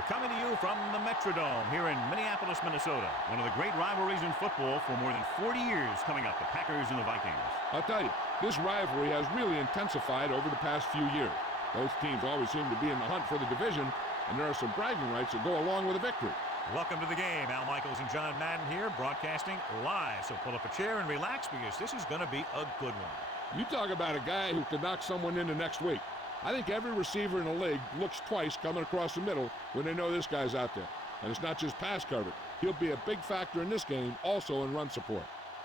We're coming to you from the Metrodome here in Minneapolis, Minnesota. One of the great rivalries in football for more than 40 years coming up, the Packers and the Vikings. I'll tell you, this rivalry has really intensified over the past few years. Both teams always seem to be in the hunt for the division, and there are some bragging rights that go along with a victory. Welcome to the game. Al Michaels and John Madden here, broadcasting live. So pull up a chair and relax because this is going to be a good one. You talk about a guy who could knock someone into next week. I think every receiver in the league looks twice coming across the middle when they know this guy's out there. And it's not just pass coverage. He'll be a big factor in this game, also in run support.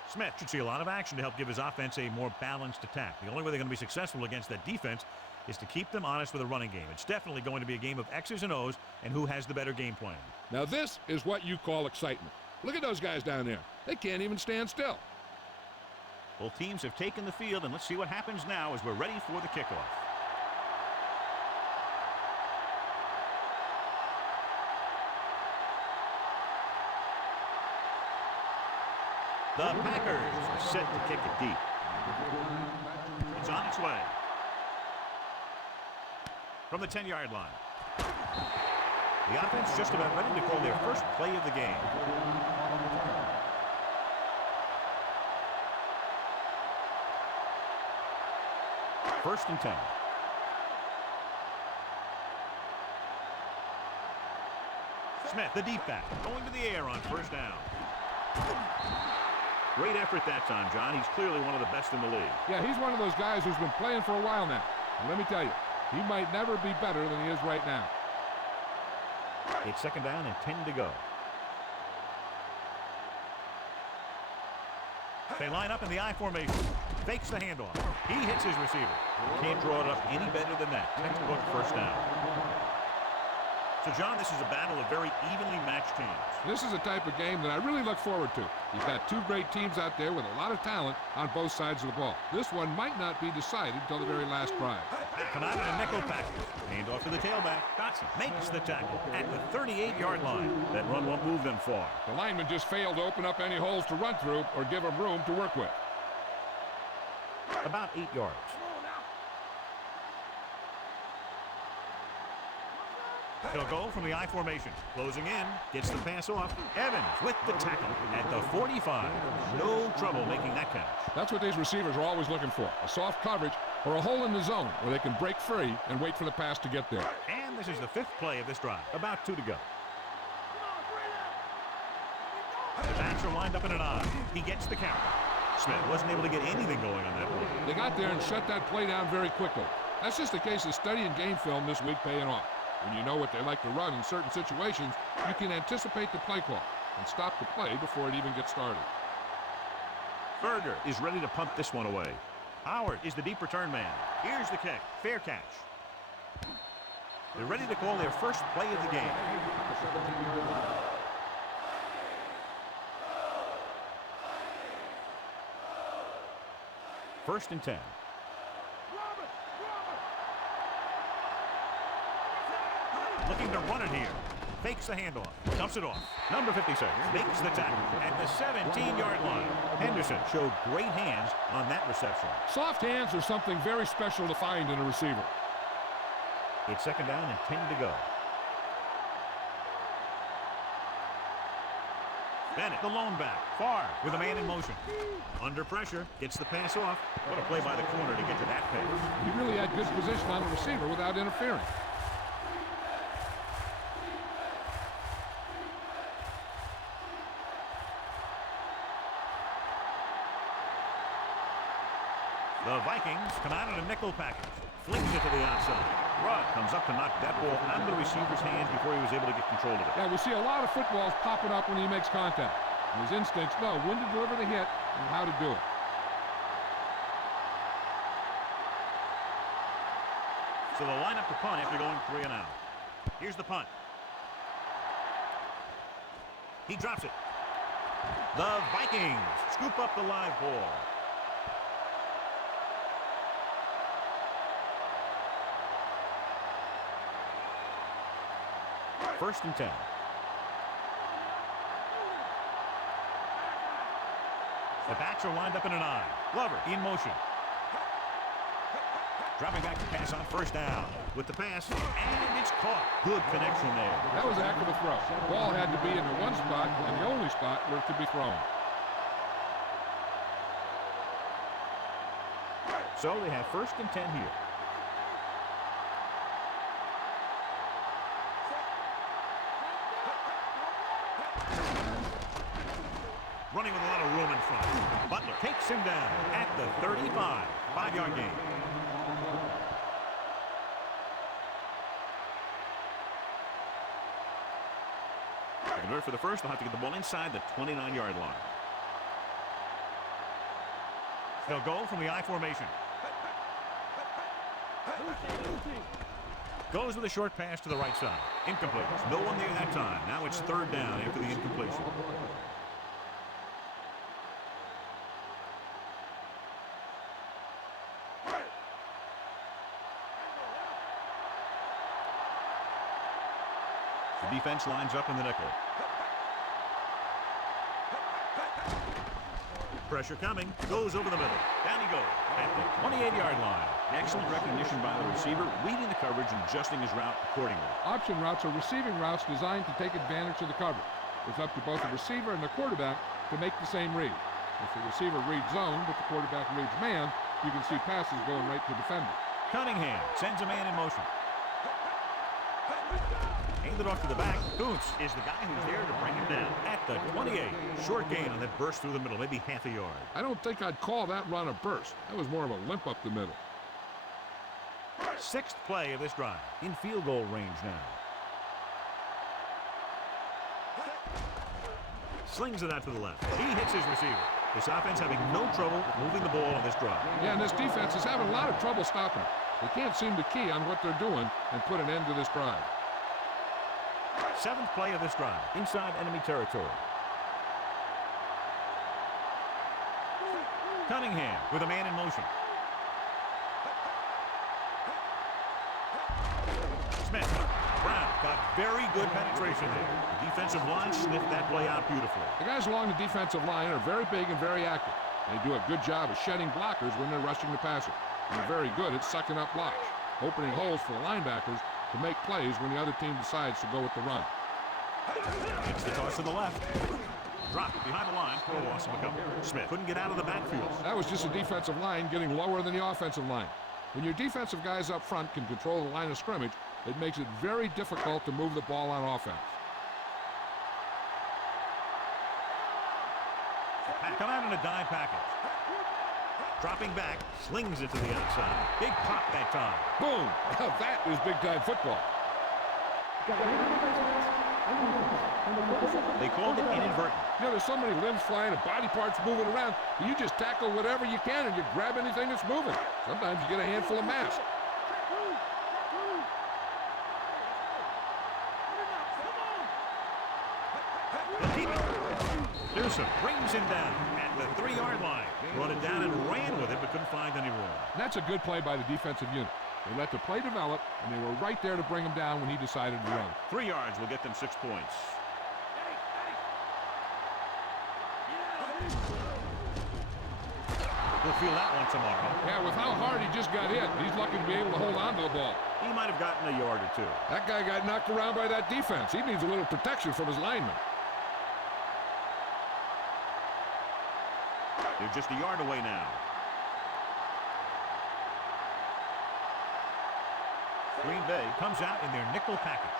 Smith should see a lot of action to help give his offense a more balanced attack. The only way they're going to be successful against that defense is to keep them honest with a running game. It's definitely going to be a game of X's and O's and who has the better game plan. Now this is what you call excitement. Look at those guys down there. They can't even stand still. Both teams have taken the field, and let's see what happens now as we're ready for the kickoff. The Packers are set to kick it deep. It's on its way. From the 10-yard line. The offense just about ready to call their first play of the game. First and 10. Smith, the deep back, going to the air on first down. Great effort that time, John. He's clearly one of the best in the league. Yeah, he's one of those guys who's been playing for a while now. And let me tell you, he might never be better than he is right now. It's second down and 10 to go. They line up in the I formation. Fakes the handoff. He hits his receiver. Can't draw it up any better than that. Textbook first down. So, John, this is a battle of very evenly matched teams. This is a type of game that I really look forward to. You've got two great teams out there with a lot of talent on both sides of the ball. This one might not be decided until the very last drive. Come out in a nickel package. Hand off to the tailback. Dotson makes the tackle at the 38-yard line. That run won't move them far. The lineman just failed to open up any holes to run through or give him room to work with. About 8 yards. He'll go from the I formation. Closing in. Gets the pass off. Evans with the tackle at the 45. No trouble making that catch. That's what these receivers are always looking for. A soft coverage or a hole in the zone where they can break free and wait for the pass to get there. And this is the fifth play of this drive. About 2 to go. The backs are lined up in an I. He gets the carry. Smith wasn't able to get anything going on that play. They got there and shut that play down very quickly. That's just a case of studying game film this week paying off. When you know what they like to run in certain situations, you can anticipate the play call and stop the play before it even gets started. Berger is ready to punt this one away. Howard is the deep return man. Here's the kick. Fair catch. They're ready to call their first play of the game. First and 10. Looking to run it here. Fakes the handoff. Dumps it off. Number 56 makes the tackle at the 17-yard line. Henderson showed great hands on that reception. Soft hands are something very special to find in a receiver. It's second down and 10 to go. Bennett, the lone back, far with a man in motion. Under pressure, gets the pass off. What a play by the corner to get to that pass. He really had good position on the receiver without interfering. The Vikings come out in a nickel package. Flings it to the outside. Rudd comes up to knock that ball out of the receiver's hands before he was able to get control of it. Yeah, we see a lot of footballs popping up when he makes contact. And his instincts know when to deliver the hit and how to do it. So they'll line up to punt after going 3 and out. Here's the punt. He drops it. The Vikings scoop up the live ball. First and 10. The backs are lined up in an I. Glover in motion. Dropping back to pass on first down. With the pass, and it's caught. Good connection there. That was a heck of a throw. The ball had to be in the one spot and the only spot where it could be thrown. So they have 1st and 10 here. Running with a lot of room in front. Butler takes him down at the 35. 5-yard gain. To convert for the first, they'll have to get the ball inside the 29-yard line. They'll go from the I formation. Goes with a short pass to the right side. Incomplete. No one there that time. Now it's 3rd down after the incompletion. The defense lines up in the nickel. Pressure coming. Goes over the middle. Down he goes at the 28-yard line. Excellent recognition by the receiver, reading the coverage and adjusting his route accordingly. Option routes are receiving routes designed to take advantage of the coverage. It's up to both the receiver and the quarterback to make the same read. If the receiver reads zone, but the quarterback reads man, you can see passes going right to defender. Cunningham sends a man in motion. Handed off to the back. Kuntz is the guy who's there to bring him down at the 28. Short gain on that burst through the middle, maybe half a yard. I don't think I'd call that run a burst. That was more of a limp up the middle. 6th play of this drive. In field goal range now. Slings it out to the left. He hits his receiver. This offense having no trouble moving the ball on this drive. Yeah, and this defense is having a lot of trouble stopping it. They can't seem to key on what they're doing and put an end to this drive. 7th play of this drive. Inside enemy territory. Cunningham with a man in motion. Smith. Brown got very good penetration there. The defensive line sniffed that play out beautifully. The guys along the defensive line are very big and very active. They do a good job of shedding blockers when they're rushing the passer. And they're very good at sucking up blocks, opening holes for the linebackers to make plays when the other team decides to go with the run. It's the toss to the left. Dropped behind the line for a loss of a couple. Smith couldn't get out of the backfield. That was just a defensive line getting lower than the offensive line. When your defensive guys up front can control the line of scrimmage, it makes it very difficult to move the ball on offense. Come out in a dime package. Dropping back, slings it to the outside. Big pop that time. Boom! Now that is big-time football. They called it inadvertent. You know, there's so many limbs flying and body parts moving around. You just tackle whatever you can and you grab anything that's moving. Sometimes you get a handful of mass. Newsom brings him down at the 3-yard line. Brought it down and ran with it, but couldn't find any room. That's a good play by the defensive unit. They let the play develop, and they were right there to bring him down when he decided to run. 3 yards will get them 6 points. We'll feel that one tomorrow. Yeah, with how hard he just got hit, he's lucky to be able to hold on to the ball. He might have gotten a yard or 2. That guy got knocked around by that defense. He needs a little protection from his linemen. They're just a yard away now. Green Bay comes out in their nickel package.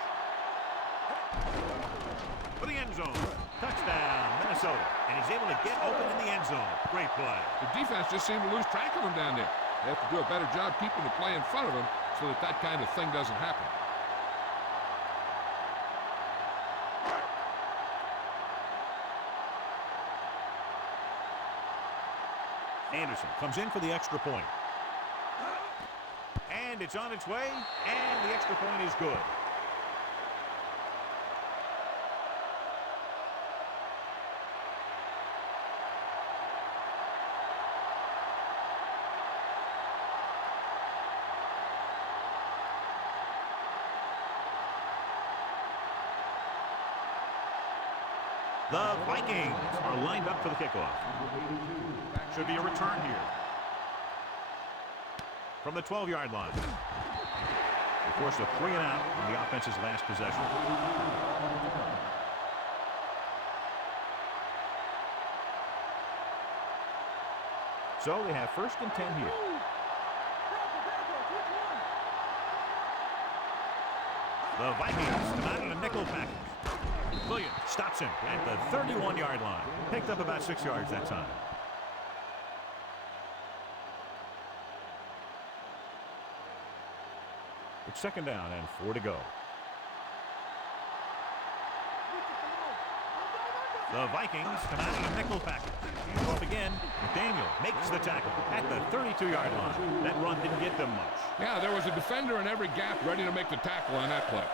For the end zone. Touchdown, Minnesota. And he's able to get open in the end zone. Great play. The defense just seemed to lose track of him down there. They have to do a better job keeping the play in front of him so that that kind of thing doesn't happen. Anderson comes in for the extra point. And it's on its way, and the extra point is good. The Vikings are lined up for the kickoff. Should be a return here. from the 12-yard line. They forced a 3 and out on the offense's last possession. So they have 1st and 10 here. The Vikings come out in a nickel package. Williams stops him at the 31-yard line. Picked up about 6 yards that time. It's 2nd down and 4 to go. The Vikings come out in a nickel package. Hands off again. Daniel makes the tackle at the 32-yard line. That run didn't get them much. Yeah, there was a defender in every gap ready to make the tackle on that play.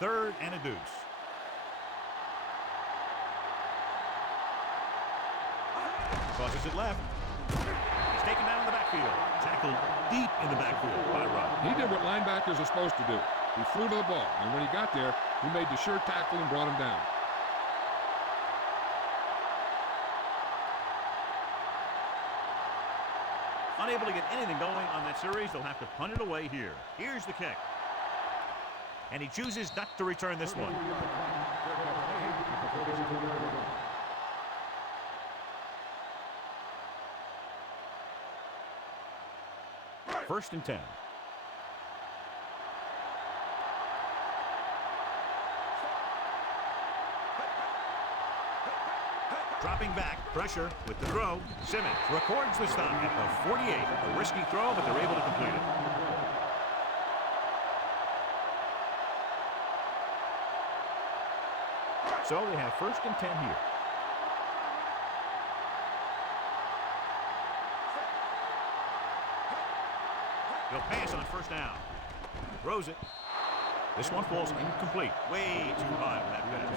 3rd and a deuce. Tosses it left. He's taken down in the backfield. Tackled deep in the backfield by Rob. He did what linebackers are supposed to do. He flew to the ball, and when he got there, he made the sure tackle and brought him down. Unable to get anything going on that series, they'll have to punt it away here. Here's the kick. And he chooses not to return this one. First and 10. Dropping back, pressure with the throw. Simmons records the stop at the 48. A risky throw, but they're able to complete it. So they have 1st and 10 here. They'll pass on 1st down. Throws it. This one falls incomplete. Way too high on that pass.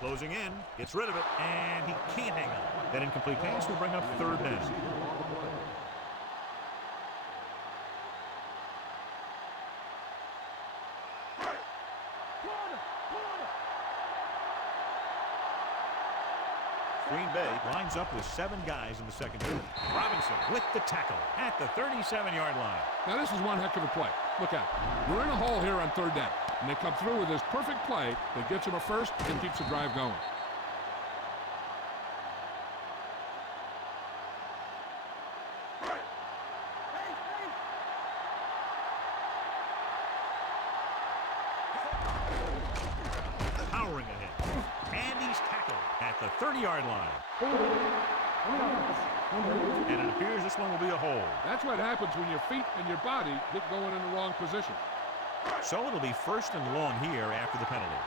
Closing in, gets rid of it, and he can't hang on. That incomplete pass will bring up 3rd down. Green Bay lines up with 7 guys in the secondary. Robinson with the tackle at the 37-yard line. Now this is one heck of a play. Look out. We're in a hole here on 3rd down. And they come through with this perfect play that gets them a first and keeps the drive going. Powering ahead. And he's tackled at the 30-yard line. And it appears this one will be a hold. That's what happens when your feet and your body get going in the wrong position. So it'll be 1st and long here after the penalty.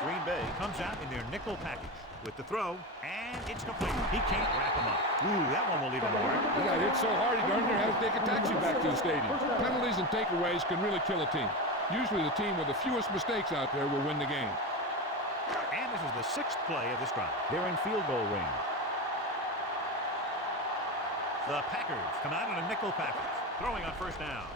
Green Bay comes out in their nickel package with the throw, and it's complete. He can't wrap him up. Ooh, that one will leave him hard. He got hit so hard he darn near had to take a taxi back to the stadium. Penalties and takeaways can really kill a team. Usually the team with the fewest mistakes out there will win the game. And this is the 6th play of this drive. They're in field goal range. The Packers come out in a nickel package. Throwing on 1st down.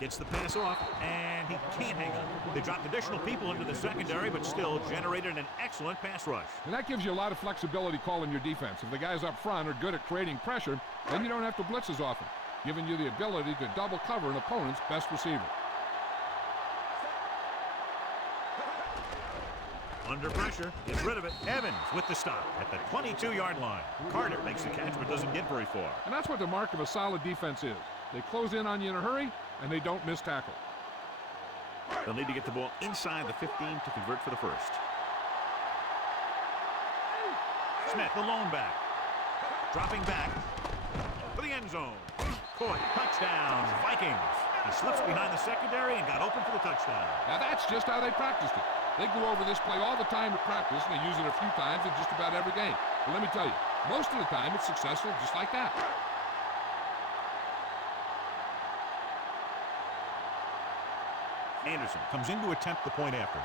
Gets the pass off, and he can't hang on. They dropped additional people into the secondary, but still generated an excellent pass rush. And that gives you a lot of flexibility calling your defense. If the guys up front are good at creating pressure, then you don't have to blitz as often, giving you the ability to double cover an opponent's best receiver. Under pressure, gets rid of it. Evans with the stop at the 22-yard line. Carter makes the catch, but doesn't get very far. And that's what the mark of a solid defense is. They close in on you in a hurry, and they don't miss tackle. They'll need to get the ball inside the 15 to convert for the first. Smith, the lone back. Dropping back for the end zone. Caught. Touchdown, Vikings. He slips behind the secondary and got open for the touchdown. Now that's just how they practiced it. They go over this play all the time at practice, and they use it a few times in just about every game. But let me tell you, most of the time it's successful just like that. Anderson comes in to attempt the point after.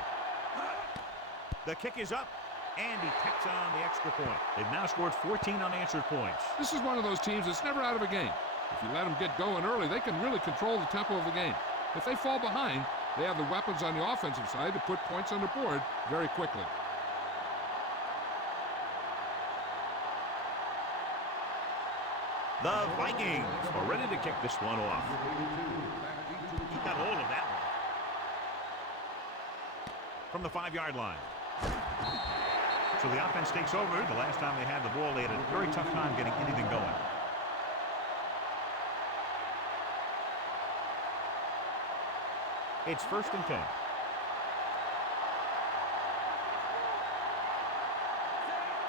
The kick is up, And he tacks on the extra point. They've now scored 14 unanswered points. This is one of those teams that's never out of a game. If you let them get going early, they can really control the tempo of the game. If they fall behind, they have the weapons on the offensive side to put points on the board very quickly. The Vikings are ready to kick this one off. He got all of that one. From the 5-yard line. So the offense takes over. The last time they had the ball, they had a very tough time getting anything going. It's 1st and 10.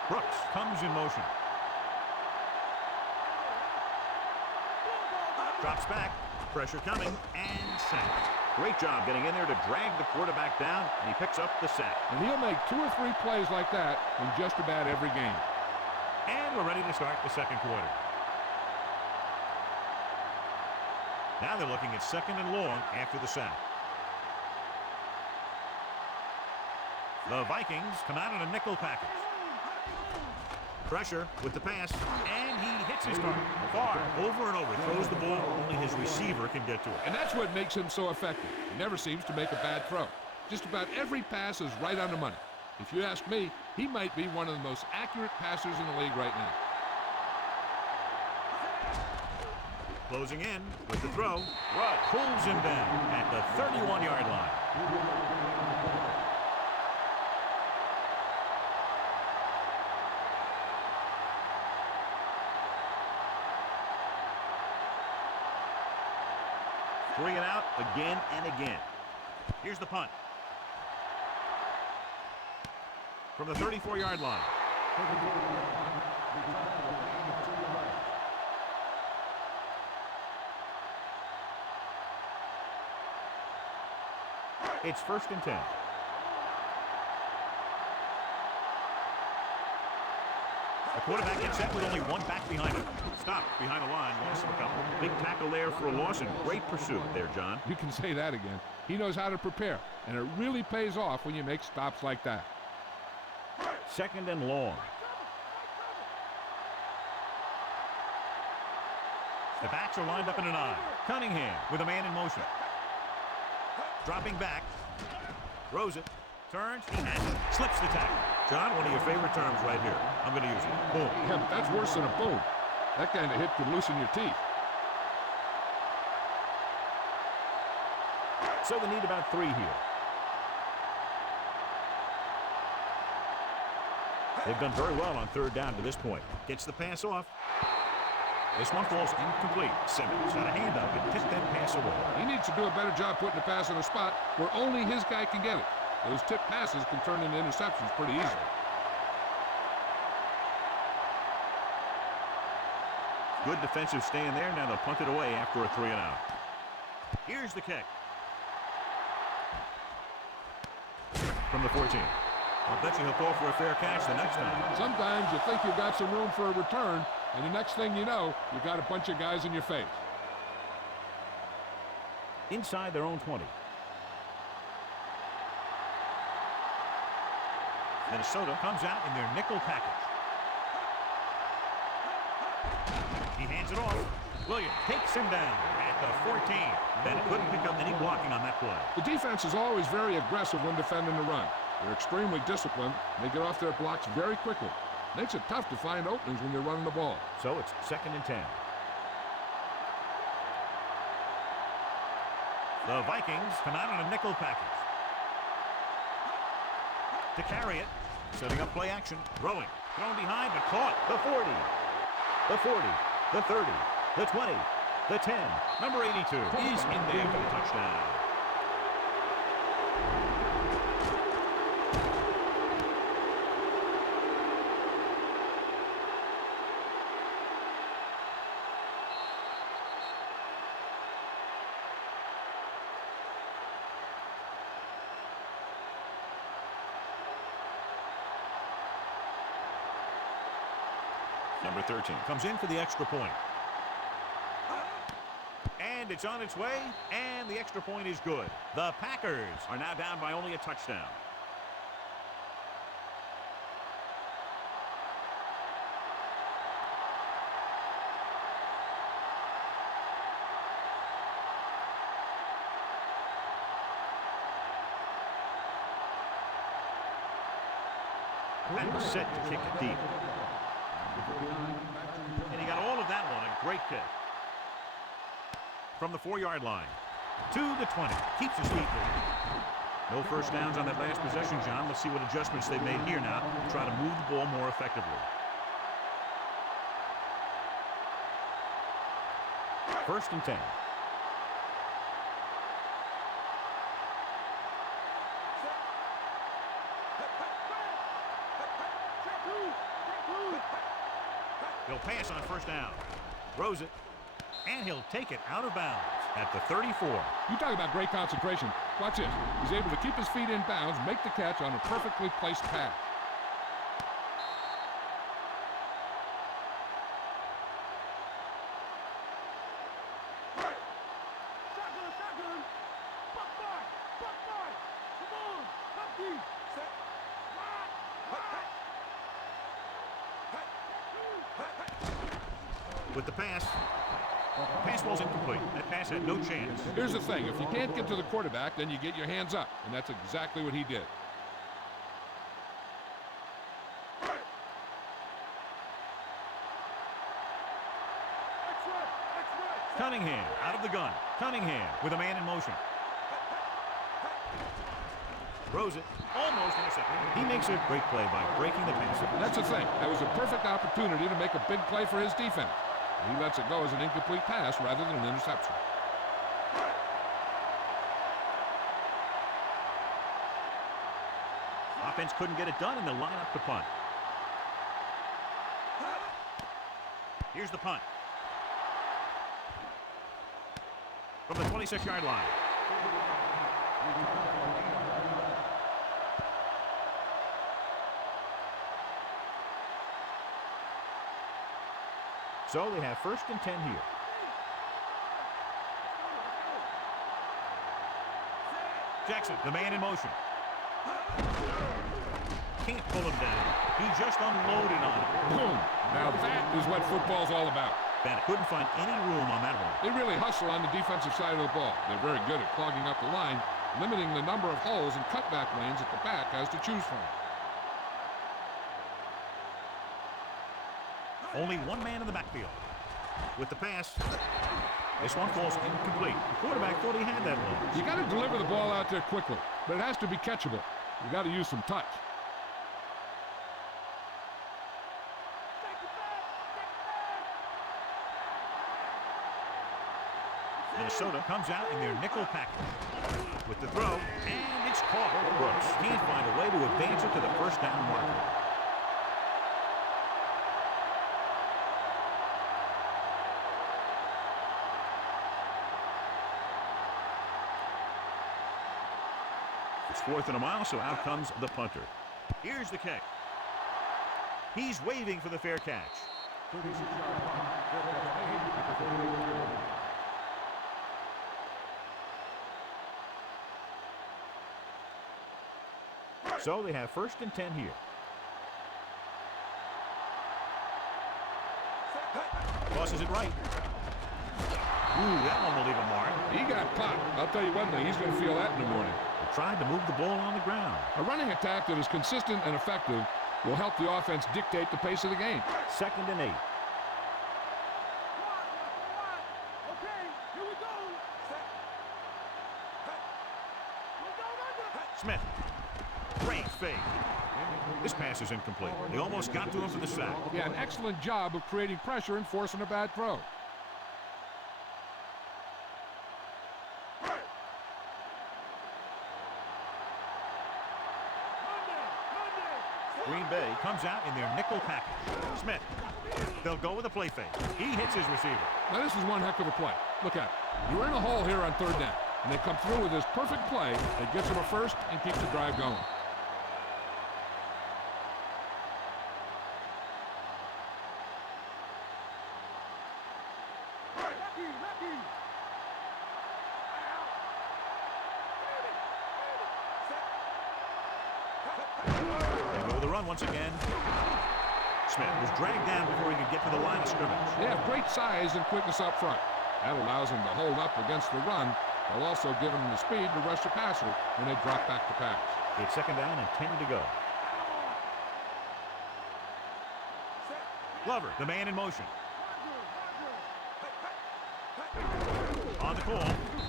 Brooks comes in motion. Drops back. Pressure coming. And sacked. Great job getting in there to drag the quarterback down, and he picks up the sack. And he'll make 2 or 3 plays like that in just about every game. And we're ready to start the second quarter. Now they're looking at 2nd and long after the sack. The Vikings come out in a nickel package. Pressure with the pass, and he hits his target. Far, over and over, throws the ball only his receiver can get to it. And that's what makes him so effective. He never seems to make a bad throw. Just about every pass is right on the money. If you ask me, he might be one of the most accurate passers in the league right now. Closing in with the throw. Rudd pulls him down at the 31-yard line. Three and out again and again. Here's the punt. From the 34-yard line. It's 1st and 10. The quarterback gets set with only one back behind him. Stopped behind the line. Lost him a couple. Big tackle there for a loss and great pursuit there, John. You can say that again. He knows how to prepare, and it really pays off when you make stops like that. 2nd and long. The backs are lined up in an I. Cunningham with a man in motion. Dropping back. Throws it. Turns. He has it. Slips the tackle. John, one of your favorite terms right here. I'm going to use it. Boom. Yeah, but that's worse than a boom. That kind of hit could loosen your teeth. So they need about 3 here. They've done very well on 3rd down to this point. Gets the pass off. This one falls incomplete. Simmons had a hand up and tipped that pass away. He needs to do a better job putting the pass in a spot where only his guy can get it. Those tip passes can turn into interceptions pretty easily. Good defensive stand there. Now they'll punt it away after a 3 and out. Here's the kick. From the 14. I'll bet you he'll call for a fair catch the next time. Sometimes you think you've got some room for a return, and the next thing you know, you've got a bunch of guys in your face. Inside their own 20. Minnesota comes out in their nickel package. He hands it off. Williams takes him down at the 14. Then couldn't pick up any blocking on that play. The defense is always very aggressive when defending the run. They're extremely disciplined, and they get off their blocks very quickly. Makes it tough to find openings when you're running the ball. So it's 2nd and 10. The Vikings come out in a nickel package. To carry it, setting up play action, throwing, thrown behind, but caught. The 40, the 40, the 30, the 20, the 10. Number 82 is in there for the touchdown. Number 13 comes in for the extra point. And it's on its way, and the extra point is good. The Packers are now down by only a touchdown. and was set to kick it deep. And he got all of that one, a great kick. From the 4-yard line to the 20. Keeps his feet moving. No first downs on that last possession, John. Let's see what adjustments they've made here now to try to move the ball more effectively. First and 10. He'll pass on first down. Throws it. And he'll take it out of bounds at the 34. You talk about great concentration. Watch this. He's able to keep his feet in bounds, make the catch on a perfectly placed pass. With the pass ball's incomplete. That pass had no chance. Here's the thing. If you can't get to the quarterback, then you get your hands up. And that's exactly what he did. Cunningham out of the gun. Cunningham with a man in motion. Throws it. Almost intercepted. He makes a great play by breaking the pass. That's the thing. That was a perfect opportunity to make a big play for his defense. He lets it go as an incomplete pass rather than an interception. Offense couldn't get it done, and they'll line up to punt. Here's the punt. From the 26-yard line. So they have first and 10 here. Jackson, the man in motion. Can't pull him down. He just unloaded on him. Boom. Now that is what football's all about. Bennett couldn't find any room on that one. They really hustle on the defensive side of the ball. They're very good at clogging up the line, limiting the number of holes and cutback lanes that the back has to choose from. Only one man in the backfield. With the pass, this one falls incomplete. The quarterback thought he had that one. You got to deliver the ball out there quickly, but it has to be catchable. You got to use some touch. Minnesota comes out in their nickel package. With the throw, and it's caught. Brooks can't find a way to advance it to the first down marker. It's 4th and a mile, so out comes the punter. Here's the kick. He's waving for the fair catch. So they have first and 10 here. Tosses it right. Ooh, that one will leave a mark. He got popped. I'll tell you one thing, he's going to feel that in the morning. They tried to move the ball on the ground. A running attack that is consistent and effective will help the offense dictate the pace of the game. 2nd and 8. Smith. Great fake. This pass is incomplete. They almost got to him for the sack. Yeah, an excellent job of creating pressure and forcing a bad throw. Green Bay comes out in their nickel package. Smith. They'll go with a play fake. He hits his receiver. Now this is one heck of a play. Look at it. You're in a hole here on 3rd down. And they come through with this perfect play that gets them a first and keeps the drive going. They go with the run once again. Smith was dragged down before he could get to the line of scrimmage. They have great size and quickness up front. That allows them to hold up against the run, while also giving them the speed to rush the passer when they drop back to pass. It's 2nd down and 10 to go. Glover, the man in motion. On the call.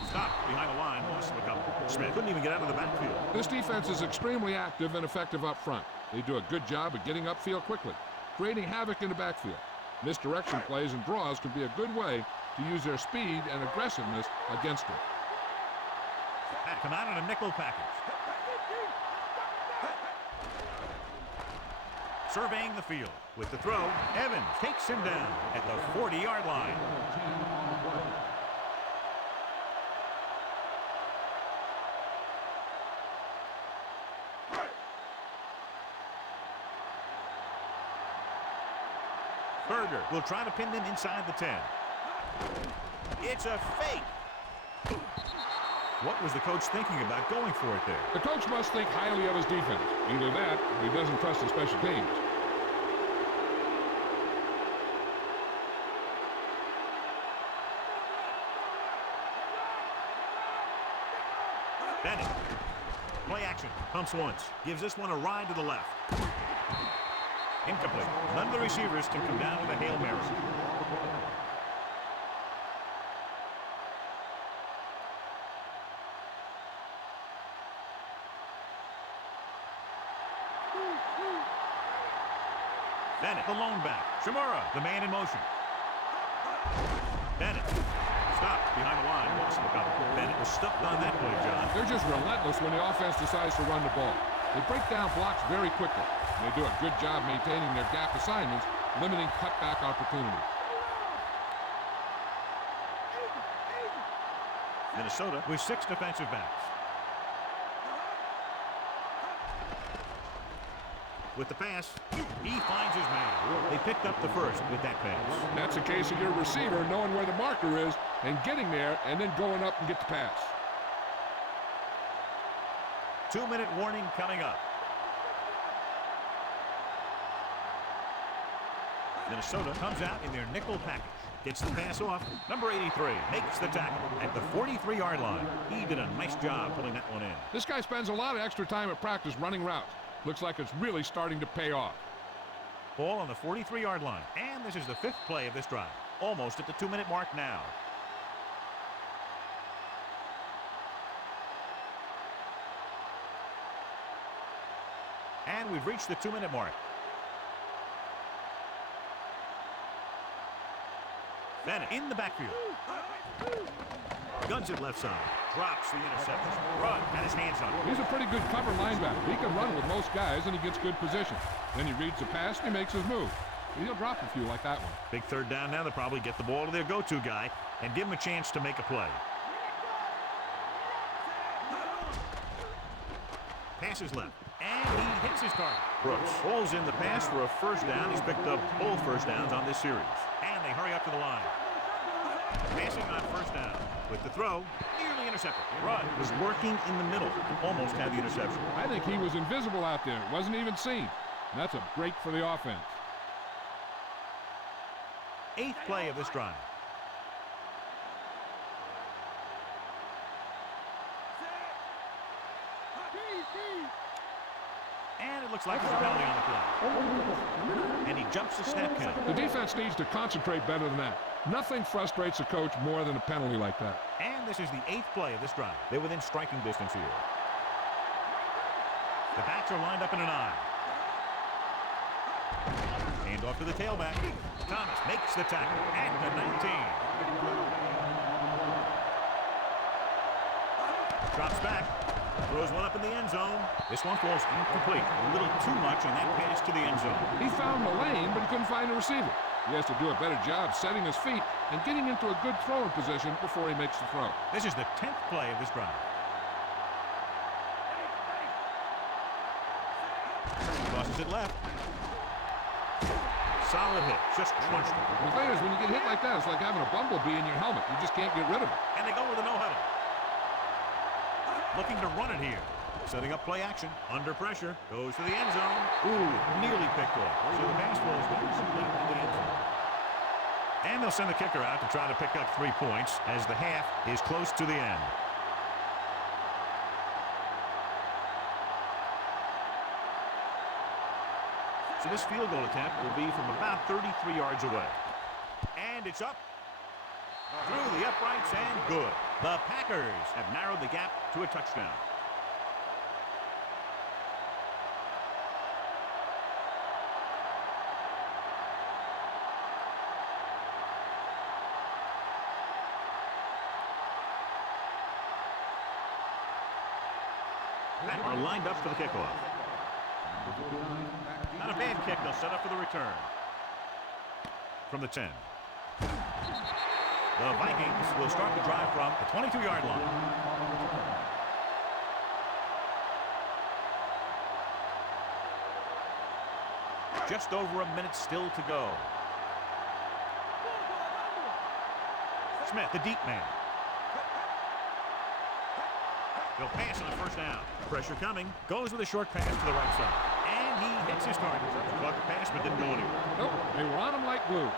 Stopped behind the line. Lost a couple. Smith couldn't even get out of the backfield. This defense is extremely active and effective up front. They do a good job of getting upfield quickly, creating havoc in the backfield. Misdirection plays and draws can be a good way to use their speed and aggressiveness against them. Come out in a nickel package. Surveying the field. With the throw, Evans takes him down at the 40-yard line. Berger will try to pin them inside the 10. It's a fake. What was the coach thinking about going for it there? The coach must think highly of his defense. Either that, or he doesn't trust his special teams. Bennett. Play action. Pumps once. Gives this one a ride to the left. Incomplete. None of the receivers can come down with a Hail Mary. Bennett, the lone back. Shimura, the man in motion. Bennett. Stopped behind the line. Lost the cover. Bennett was stuck on that play, John. They're just relentless when the offense decides to run the ball. They break down blocks very quickly. And they do a good job maintaining their gap assignments, limiting cutback opportunities. Minnesota with 6 defensive backs. With the pass, he finds his man. They picked up the first with that pass. That's a case of your receiver knowing where the marker is and getting there and then going up and get the pass. 2-minute warning coming up. Minnesota comes out in their nickel package. Gets the pass off. Number 83 makes the tackle at the 43-yard line. He did a nice job pulling that one in. This guy spends a lot of extra time at practice running routes. Looks like it's really starting to pay off. Ball on the 43-yard line. And this is the 5th play of this drive. Almost at the 2-minute mark now. And we've reached the 2-minute mark. Bennett in the backfield. Guns it left side. Drops the interception. Run. Had his hands on it. He's a pretty good cover linebacker. He can run with most guys, and he gets good position. Then he reads the pass, and he makes his move. He'll drop a few like that one. Big third down now. They'll probably get the ball to their go-to guy and give him a chance to make a play. Passes left. And he hits his target. Brooks pulls in the pass for a first down. He's picked up both first downs on this series. And they hurry up to the line. Passing on first down. With the throw, nearly intercepted. Run was working in the middle. Almost had the interception. I think he was invisible out there. Wasn't even seen. And that's a break for the offense. 8th play of this drive. And it looks like there's a penalty on the play. And he jumps the snap count. The defense needs to concentrate better than that. Nothing frustrates a coach more than a penalty like that. And this is the 8th play of this drive. They're within striking distance here. The backs are lined up in an eye. Hand off to the tailback. Thomas makes the tackle at the 19. Drops back. Throws one up in the end zone. This one falls incomplete. A little too much on that pass to the end zone. He found the lane, but he couldn't find the receiver. He has to do a better job setting his feet and getting into a good throwing position before he makes the throw. This is the 10th play of this drive. Crosses it left. Solid hit. Just crunched it. The thing is, when you get hit like that, it's like having a bumblebee in your helmet. You just can't get rid of it. And they go with a no-huddle. Looking to run it here. Setting up play action. Under pressure. Goes to the end zone. Ooh, nearly picked off. So the pass falls complete in the end zone. And they'll send the kicker out to try to pick up 3 points as the half is close to the end. So this field goal attempt will be from about 33 yards away. And it's up. Through the uprights and good. The Packers have narrowed the gap to a touchdown. Are lined up for the kickoff. Not a bad kick. They'll set up for the return. From the 10. The Vikings will start the drive from the 22-yard line. Just over a minute still to go. Smith, the deep man. He'll pass on the first down. Pressure coming. Goes with a short pass to the right side. And he hits his target. Caught the pass but didn't go anywhere. Nope, they were on him like glue.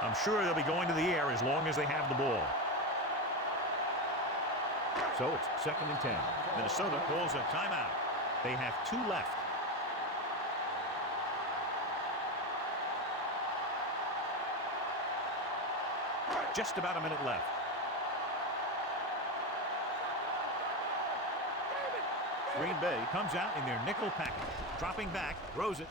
I'm sure they'll be going to the air as long as they have the ball. So it's 2nd and 10. Minnesota calls a timeout. They have 2 left. Just about a minute left. Green Bay comes out in their nickel package. Dropping back, throws it.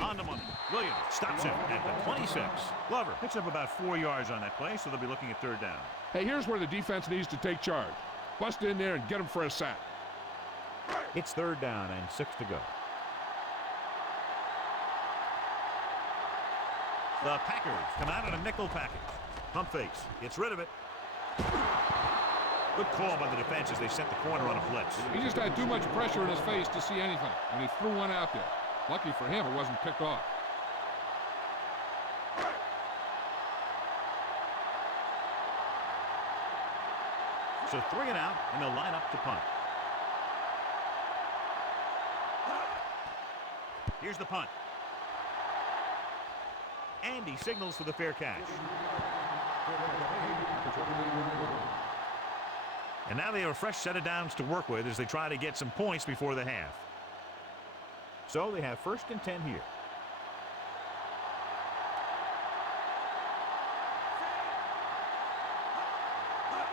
On the money. Williams stops him at the 26. Glover picks up about 4 yards on that play, so they'll be looking at 3rd down. Hey, here's where the defense needs to take charge. Bust in there and get him for a sack. It's 3rd down and 6 to go. The Packers come out in a nickel package. Pump fakes. Gets rid of it. Good call by the defense as they set the corner on a blitz. He just had too much pressure in his face to see anything, and he threw one out there. Lucky for him, it wasn't picked off. So 3 and out, and they'll line up to punt. Here's the punt. And he signals for the fair catch. And now they have a fresh set of downs to work with as they try to get some points before the half. So they have 1st and 10 here.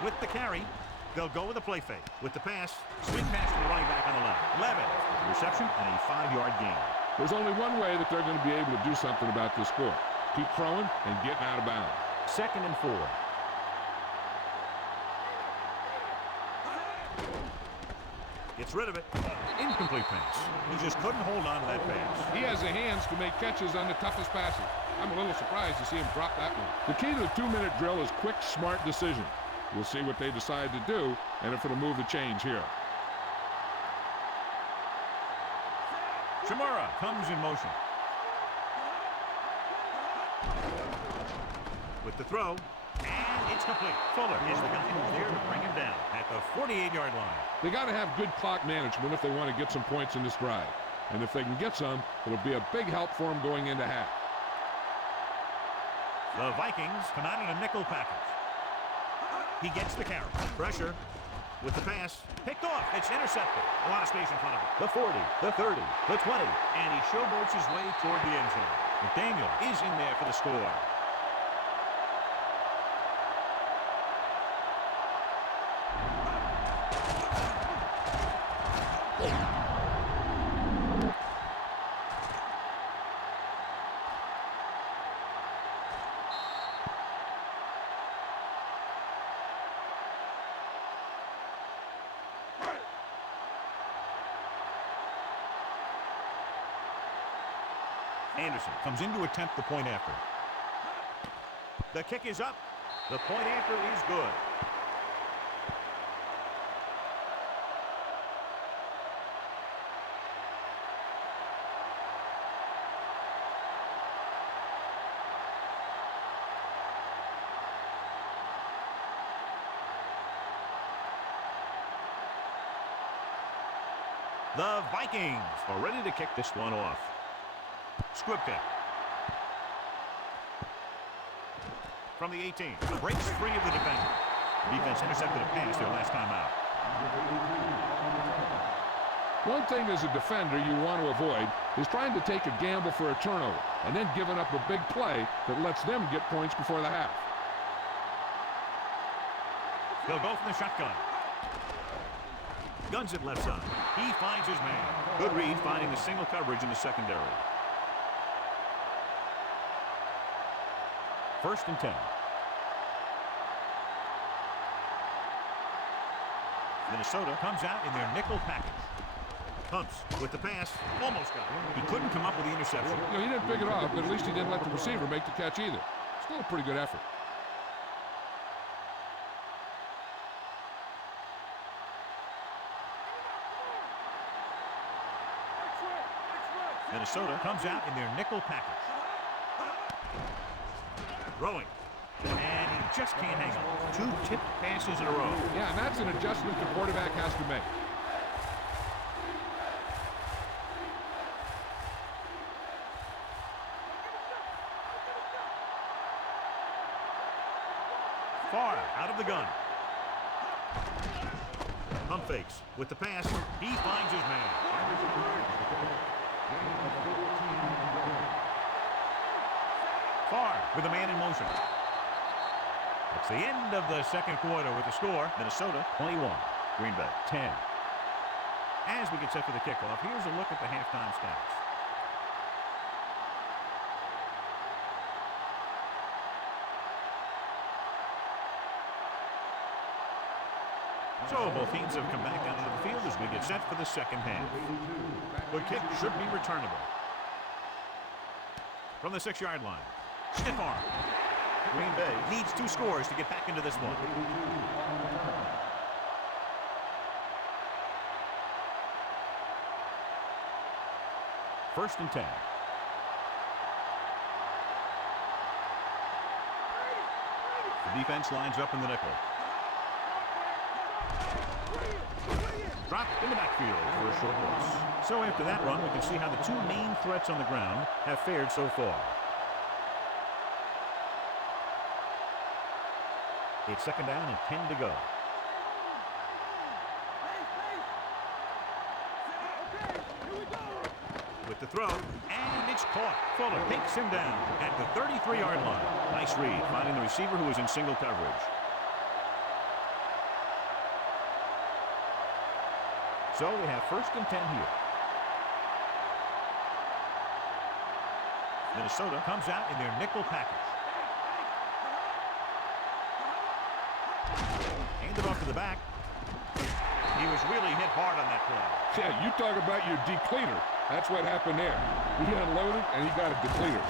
With the carry, they'll go with a play fake. With the pass, swing pass to the running back on the left. Levis with the reception and a 5-yard gain. There's only one way that they're going to be able to do something about this score. Keep throwing and getting out of bounds. 2nd and 4. Gets rid of it. Incomplete pass. He just couldn't hold on to that pass. He has the hands to make catches on the toughest passes. I'm a little surprised to see him drop that one. The key to the 2-minute drill is quick, smart decision. We'll see what they decide to do and if it'll move the chains here. Shimura comes in motion. With the throw. And it's complete. Fuller is the guy who's there to bring him down at the 48-yard line. They got to have good clock management if they want to get some points in this drive. And if they can get some, it'll be a big help for them going into half. The Vikings come out in a nickel package. He gets the carry. Pressure with the pass. Picked off. It's intercepted. A lot of space in front of him. The 40, the 30, the 20. And he showboats his way toward the end zone. McDaniel is in there for the score. Anderson comes in to attempt the point after. The kick is up. The point after is good. The Vikings are ready to kick this one off. Scripted. From the 18. Breaks free of the defender. Defense intercepted a pass their last time out. One thing as a defender you want to avoid is trying to take a gamble for a turnover and then giving up a big play that lets them get points before the half. They'll go from the shotgun. Guns it left side. He finds his man. Good read, finding the single coverage in the secondary. 1st and 10. Minnesota comes out in their nickel package. Pumps with the pass. Almost got it. He couldn't come up with the interception. You know, he didn't pick it off, but at least he didn't let the receiver make the catch either. Still a pretty good effort. Minnesota comes out in their nickel package. Throwing. And he just can't hang on. 2 tipped passes in a row. Yeah, and that's an adjustment the quarterback has to make. Far out of the gun. Pump fakes with the pass. He finds his man. Far with a man in motion. It's the end of the second quarter with the score. Minnesota 21, Green Bay 10. As we get set for the kickoff, here's a look at the halftime stats. So both teams have come back out into the field as we get set for the second half. The kick should be returnable. From the 6-yard line. Stiff arm. Green Bay needs 2 scores to get back into this one. First and 10. The defense lines up in the nickel. Dropped in the backfield for a short loss. So after that run, we can see how the 2 main threats on the ground have fared so far. It's 2nd down and 10 to go. With the throw, and it's caught. Fuller takes him down at the 33-yard line. Nice read, finding the receiver who was in single coverage. So we have 1st and 10 here. Minnesota comes out in their nickel package. Handed off to the back. He was really hit hard on that play. Yeah, you talk about your depleter. That's what happened there. He unloaded, and he got a depleter.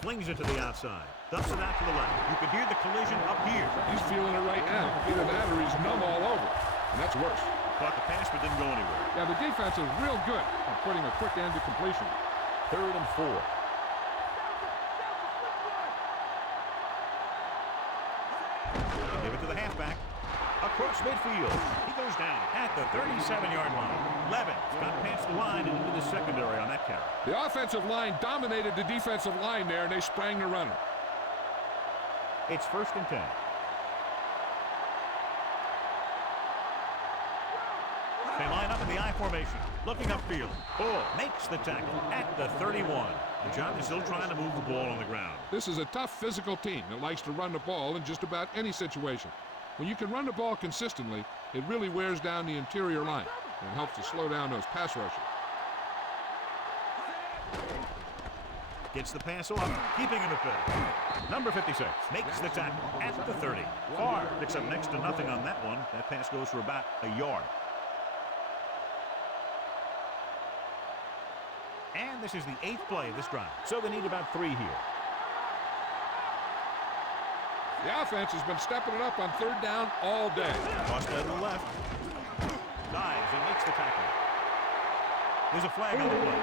Flings it to the outside. Dumps it out to the left. You can hear the collision up here. He's feeling it right now. Either that or he's numb all over. And that's worse. Caught the pass but didn't go anywhere. Yeah, the defense is real good at putting a quick end to completion. 3rd and 4. Give it to the halfback. Across midfield. He goes down at the 37-yard line. Levin's got past the line and into the secondary on that carry. The offensive line dominated the defensive line there, and they sprang the runner. It's 1st and 10. They line up in the I formation, looking upfield. Bull makes the tackle at the 31. And John is still trying to move the ball on the ground. This is a tough physical team that likes to run the ball in just about any situation. When you can run the ball consistently, it really wears down the interior line and helps to slow down those pass rushers. Gets the pass off, keeping him at bay. Number 56 makes the tackle at the 30. Farr picks up next to nothing on that one. That pass goes for about a yard. And this is the 8th play of this drive, so they need about 3 here. The offense has been stepping it up on 3rd down all day. Toss to the left. Dives and makes the tackle. There's a flag on the play.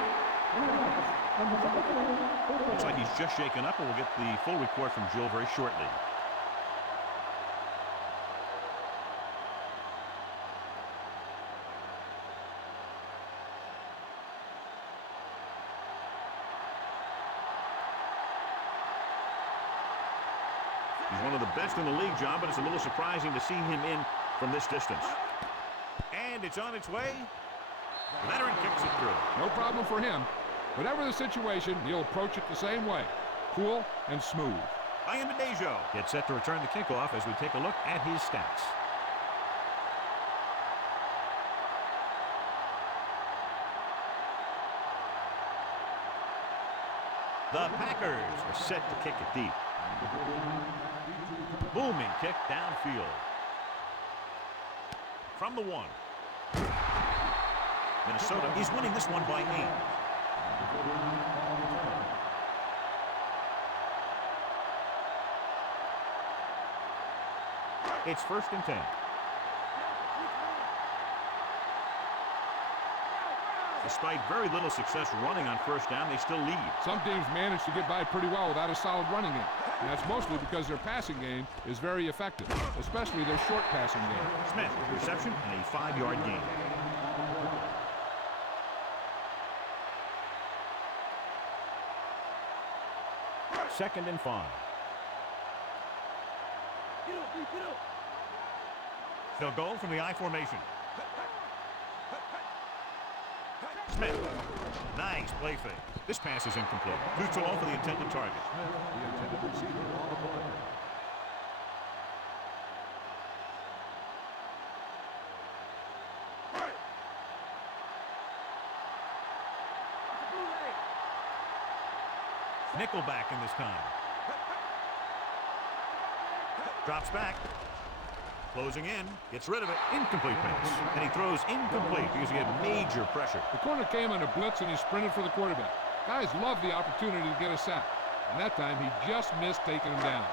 Looks like he's just shaken up, and we'll get the full report from Jill very shortly. He's one of the best in the league, John, but it's a little surprising to see him in from this distance. And it's on its way. The veteran kicks it through. No problem for him. Whatever the situation, he'll approach it the same way. Cool and smooth. Dejo gets set to return the kickoff as we take a look at his stats. The Packers are set to kick it deep. Booming kick downfield. From the 1. Minnesota is winning this one by 8. It's 1st and 10. Despite very little success running on 1st down, they still lead. Some teams manage to get by pretty well without a solid running game. And that's mostly because their passing game is very effective, especially their short passing game. Smith, reception and a 5-yard gain. Second and 5. They'll go from the I formation. Smith. Nice play fake. This pass is incomplete. Too tall for the intended target. Nickelback in this time. Drops back. Closing in, gets rid of it, incomplete pass. And he throws incomplete because he had major pressure. The corner came on a blitz and he sprinted for the quarterback. Guys love the opportunity to get a sack. And that time he just missed taking him down.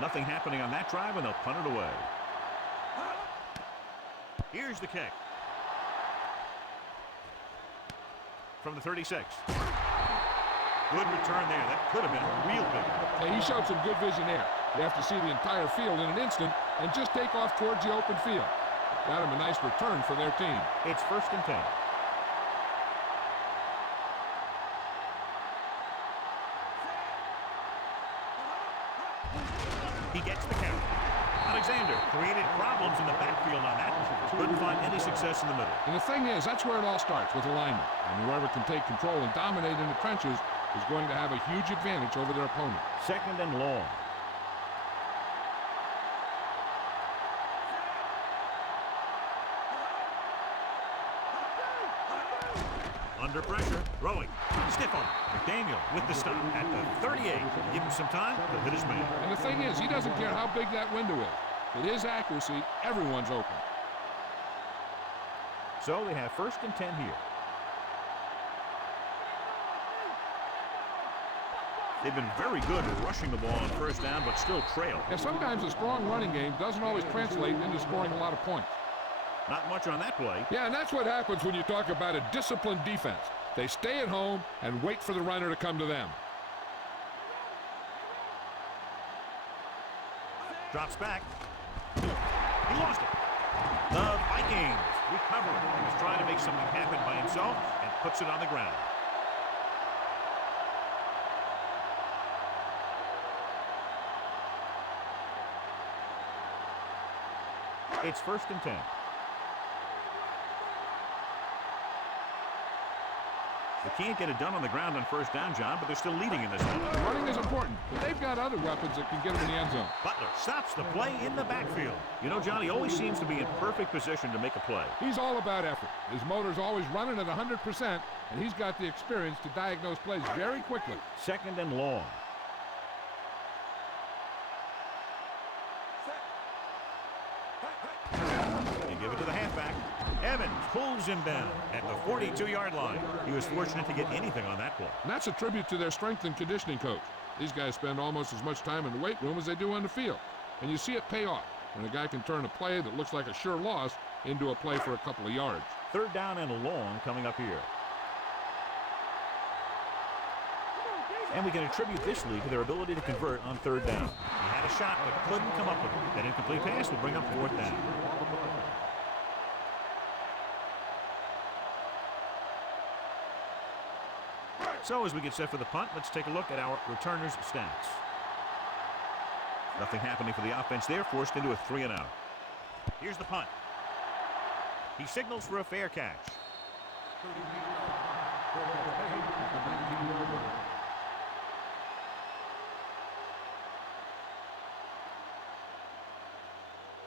Nothing happening on that drive and they'll punt it away. Here's the kick. From the 36. Good return there. That could have been a real big one. Hey, he showed some good vision there. You have to see the entire field in an instant and just take off towards the open field. Got him a nice return for their team. It's 1st and 10. He gets the count. Alexander created problems in the backfield on that. Couldn't find any success in the middle. And the thing is, that's where it all starts, with alignment. And whoever can take control and dominate in the trenches is going to have a huge advantage over their opponent. Second and long. Under pressure, throwing, stiff on McDaniel with the stop at the 38. Give him some time to hit his man. And the thing is, he doesn't care how big that window is. With his accuracy, everyone's open. So they have 1st and 10 here. They've been very good at rushing the ball on 1st down, but still trail. Yeah, sometimes a strong running game doesn't always translate into scoring a lot of points. Not much on that play. Yeah, and that's what happens when you talk about a disciplined defense. They stay at home and wait for the runner to come to them. Drops back. He lost it. The Vikings recover it. He was trying to make something happen by himself and puts it on the ground. It's 1st and 10. They can't get it done on the ground on 1st down, John, but they're still leading in this one. Running is important, but they've got other weapons that can get them in the end zone. Butler stops the play in the backfield. You know, John, he always seems to be in perfect position to make a play. He's all about effort. His motor's always running at 100%, and he's got the experience to diagnose plays very quickly. Second and long. They give it to the halfback. Evans pulls him down at the 42-yard line. He was fortunate to get anything on that play. And that's a tribute to their strength and conditioning coach. These guys spend almost as much time in the weight room as they do on the field. And you see it pay off when a guy can turn a play that looks like a sure loss into a play for a couple of yards. 3rd down and long coming up here. And we can attribute this lead to their ability to convert on 3rd down. He had a shot but couldn't come up with it. That incomplete pass will bring up 4th down. So as we get set for the punt, let's take a look at our returners' stats. Nothing happening for the offense there, forced into a 3-and-out. Here's the punt. He signals for a fair catch.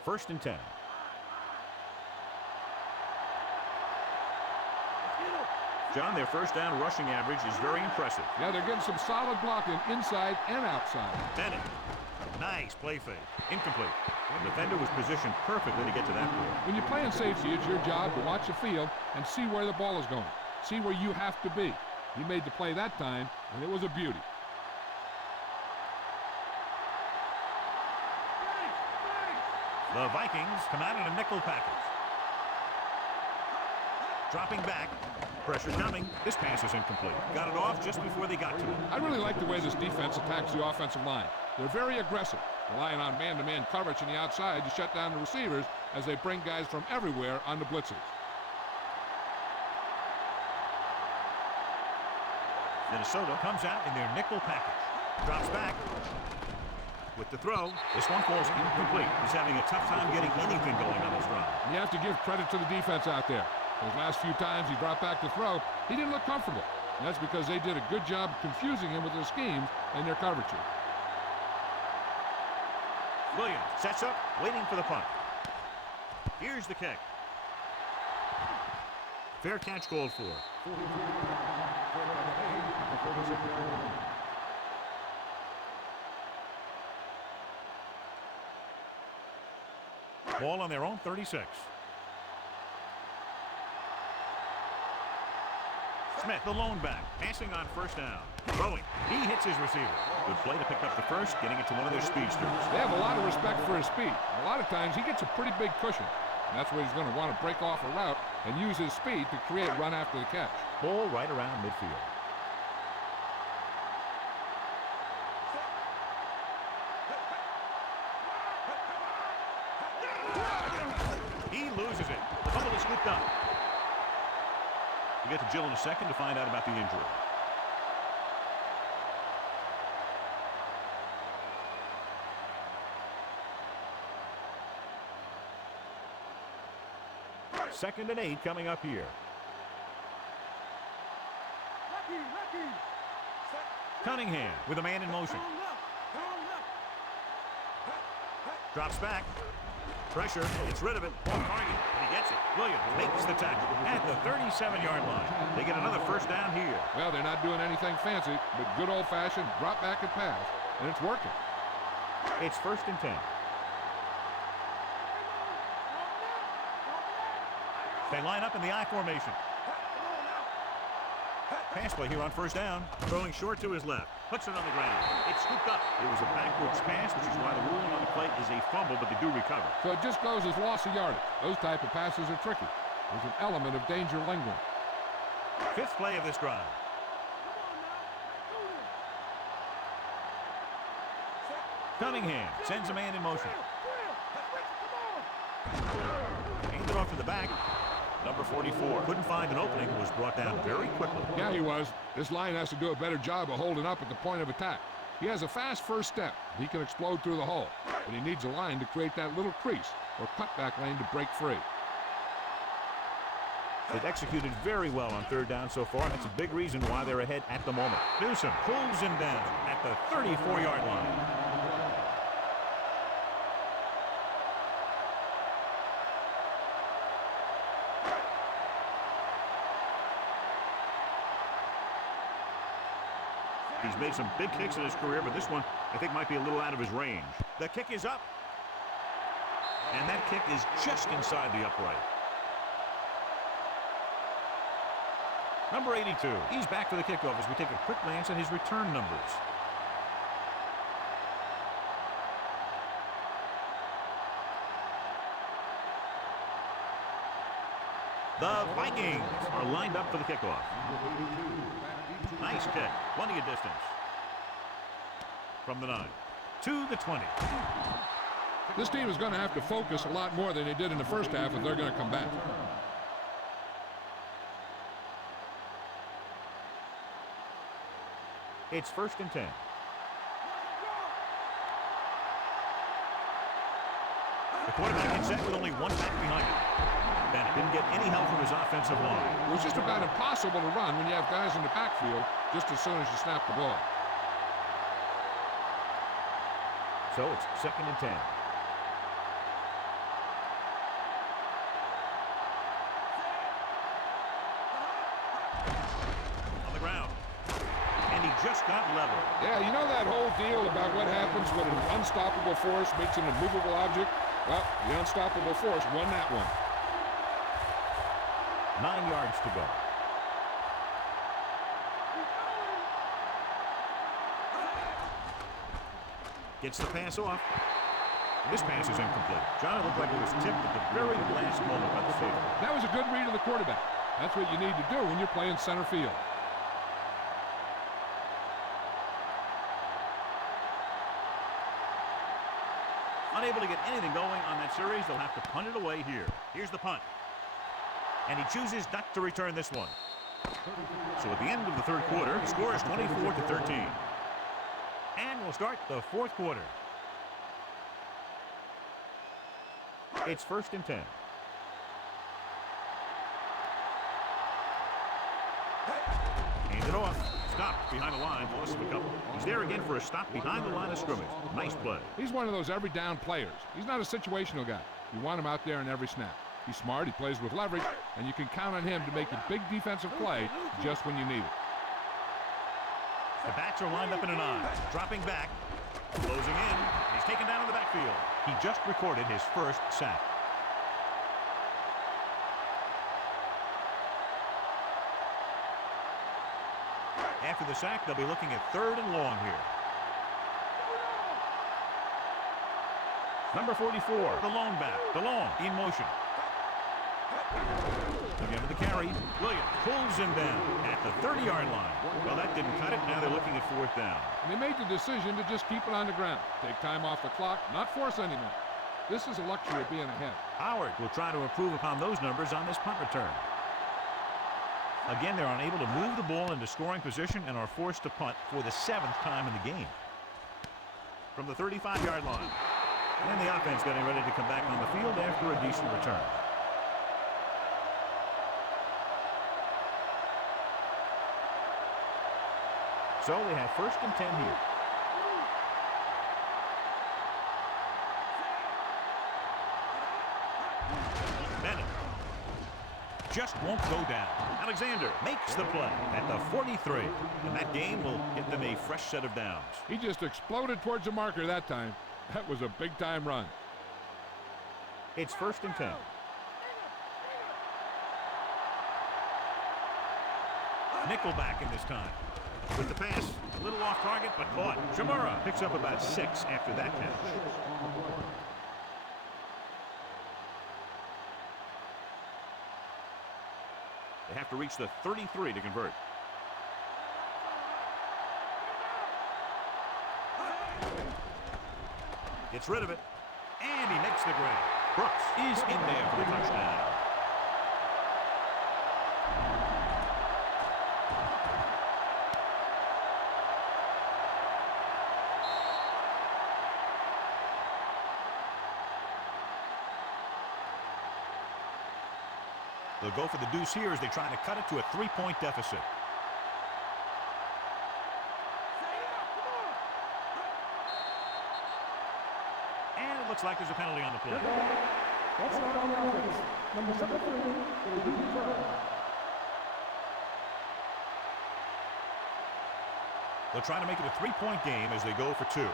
First and 10. John, their first down rushing average is very impressive. Yeah, they're getting some solid blocking inside and outside. Bennett. Nice play fake. Incomplete. The defender was positioned perfectly to get to that ball. When you play in safety, it's your job to watch the field and see where the ball is going. See where you have to be. He made the play that time, and it was a beauty. The Vikings come out in a nickel package. Dropping back. Pressure coming. This pass is incomplete. Got it off just before they got to it. I really like the way this defense attacks the offensive line. They're very aggressive, relying on man-to-man coverage on the outside to shut down the receivers as they bring guys from everywhere on the blitzes. Minnesota comes out in their nickel package. Drops back. With the throw, this one falls incomplete. He's having a tough time getting anything going on this run. You have to give credit to the defense out there. Those last few times he dropped back to throw, he didn't look comfortable. And that's because they did a good job confusing him with their schemes and their coverages. Williams sets up, waiting for the punt. Here's the kick. Fair catch called for. Ball on their own 36. Smith, the lone back, passing on first down. Throwing. He hits his receiver. Good play to pick up the first, getting it to one of their speedsters. They have a lot of respect for his speed. A lot of times he gets a pretty big cushion. And that's where he's going to want to break off a route and use his speed to create a run after the catch. Ball right around midfield. He loses it. The fumble is scooped up. We'll get to Jill in a second to find out about the injury. Second and 8 coming up here. Cunningham with a man in motion. Drops back. Pressure, gets rid of it, on target, and he gets it. Williams makes the tackle at the 37-yard line. They get another first down here. Well, they're not doing anything fancy, but good old-fashioned drop back and pass, and it's working. It's first and 10. They line up in the I formation. Pass play here on first down. Throwing short to his left. Puts it on the ground. It's scooped up. It was a backwards pass, which is why the ruling on the play is a fumble, but they do recover. So it just goes as loss of yardage. Those type of passes are tricky. There's an element of danger lingering. Fifth play of this drive. Cunningham sends a man in motion. Handed off to the back. Number 44 couldn't find an opening, was brought down very quickly. Yeah, he was. This line has to do a better job of holding up at the point of attack. He has a fast first step. He can explode through the hole, but he needs a line to create that little crease or cutback lane to break free. They've executed very well on third down so far. That's a big reason why they're ahead at the moment. Newsom pulls him down at the 34-yard line. He's made some big kicks in his career, but this one, I think, might be a little out of his range. The kick is up. And that kick is just inside the upright. Number 82. He's back for the kickoff as we take a quick glance at his return numbers. The Vikings are lined up for the kickoff. Nice kick. Plenty of distance. From the 9 to the 20. This team is going to have to focus a lot more than they did in the first half if they're going to come back. It's 1st and 10. The quarterback gets set with only one back behind him. Bennett didn't get any help from his offensive line. It was just about impossible to run when you have guys in the backfield just as soon as you snap the ball. So it's 2nd and 10. On the ground. And he just got level. Yeah, you know that whole deal about what happens when an unstoppable force meets an immovable object? Well, the unstoppable force won that one. 9 yards to go. Gets the pass off. This pass is incomplete. John, it looked like it was tipped at the very last moment by the safety. That was a good read of the quarterback. That's what you need to do when you're playing center field. Unable to get anything going on that series, they'll have to punt it away here. Here's the punt. And he chooses not to return this one. So at the end of the 3rd quarter, the score is 24-13. And we'll start the 4th quarter. It's 1st and 10. Hands it off. Stop behind the line. Loss of a couple. He's there again for a stop behind the line of scrimmage. Nice play. He's one of those every down players. He's not a situational guy. You want him out there in every snap. He's smart, he plays with leverage, and you can count on him to make a big defensive play just when you need it. The backs are lined up in an I. Dropping back. Closing in. He's taken down in the backfield. He just recorded his 1st sack. After the sack, they'll be looking at 3rd and long here. Number 44, the lone back. DeLong in motion. Again with the carry. Williams pulls him down at the 30-yard line. Well, that didn't cut it. Now they're looking at 4th down. And they made the decision to just keep it on the ground. Take time off the clock, not force anything. This is a luxury of being ahead. Howard will try to improve upon those numbers on this punt return. Again, they're unable to move the ball into scoring position and are forced to punt for the 7th time in the game. From the 35-yard line. And the offense getting ready to come back on the field after a decent return. So they have 1st and 10 here. Bennett just won't go down. Alexander makes the play at the 43. And that game will get them a fresh set of downs. He just exploded towards the marker that time. That was a big-time run. It's 1st and 10. Nickelback in this time. With the pass, a little off target, but caught. Shimura picks up about 6 after that catch. They have to reach the 33 to convert. Gets rid of it, and he makes the grab. Brooks is in there for the touchdown. They'll go for the deuce here as they try to cut it to a 3-point deficit. And it looks like there's a penalty on the play. That's not on the offense. Number 73 will be returned. They'll try to make it a 3-point game as they go for 2.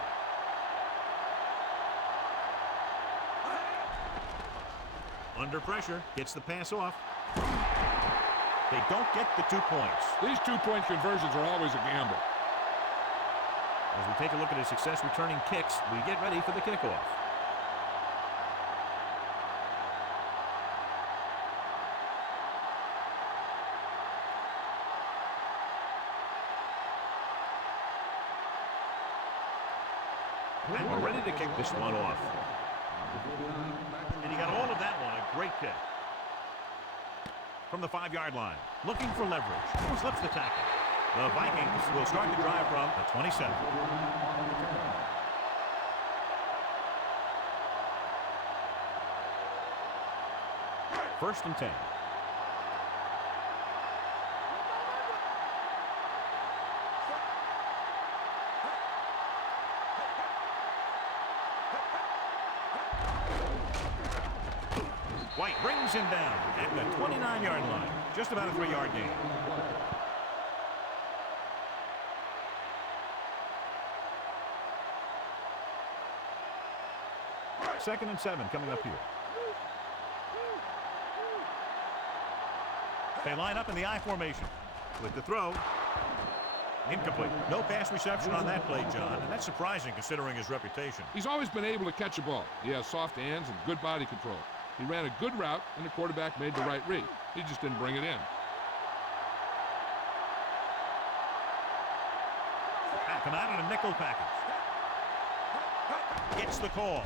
Under pressure, gets the pass off. They don't get the 2 points. These 2-point conversions are always a gamble. As we take a look at his success returning kicks, we get ready for the kickoff. And we're ready to kick this one off. And he got all of that one, a great kick. From the 5-yard line, looking for leverage. Slips the tackle. The Vikings will start the drive from the 27. First and 10. White brings him down at the 29-yard line. Just about a 3-yard gain. Second and 7 coming up here. They line up in the I formation. With the throw. Incomplete. No pass reception on that play, John. And that's surprising considering his reputation. He's always been able to catch a ball. He has soft hands and good body control. He ran a good route, and the quarterback made the right read. He just didn't bring it in. Come out in a nickel package. Gets the call.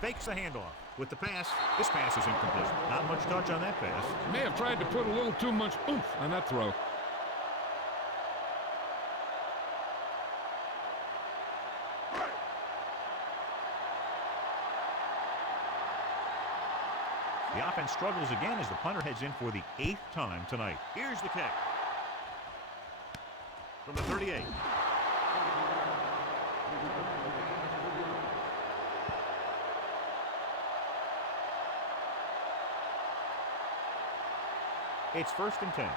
Fakes the handoff. With the pass, this pass is incomplete. Not much touch on that pass. He may have tried to put a little too much oomph on that throw. The offense struggles again as the punter heads in for the 8th time tonight. Here's the kick. From the 38. It's first and 10. Big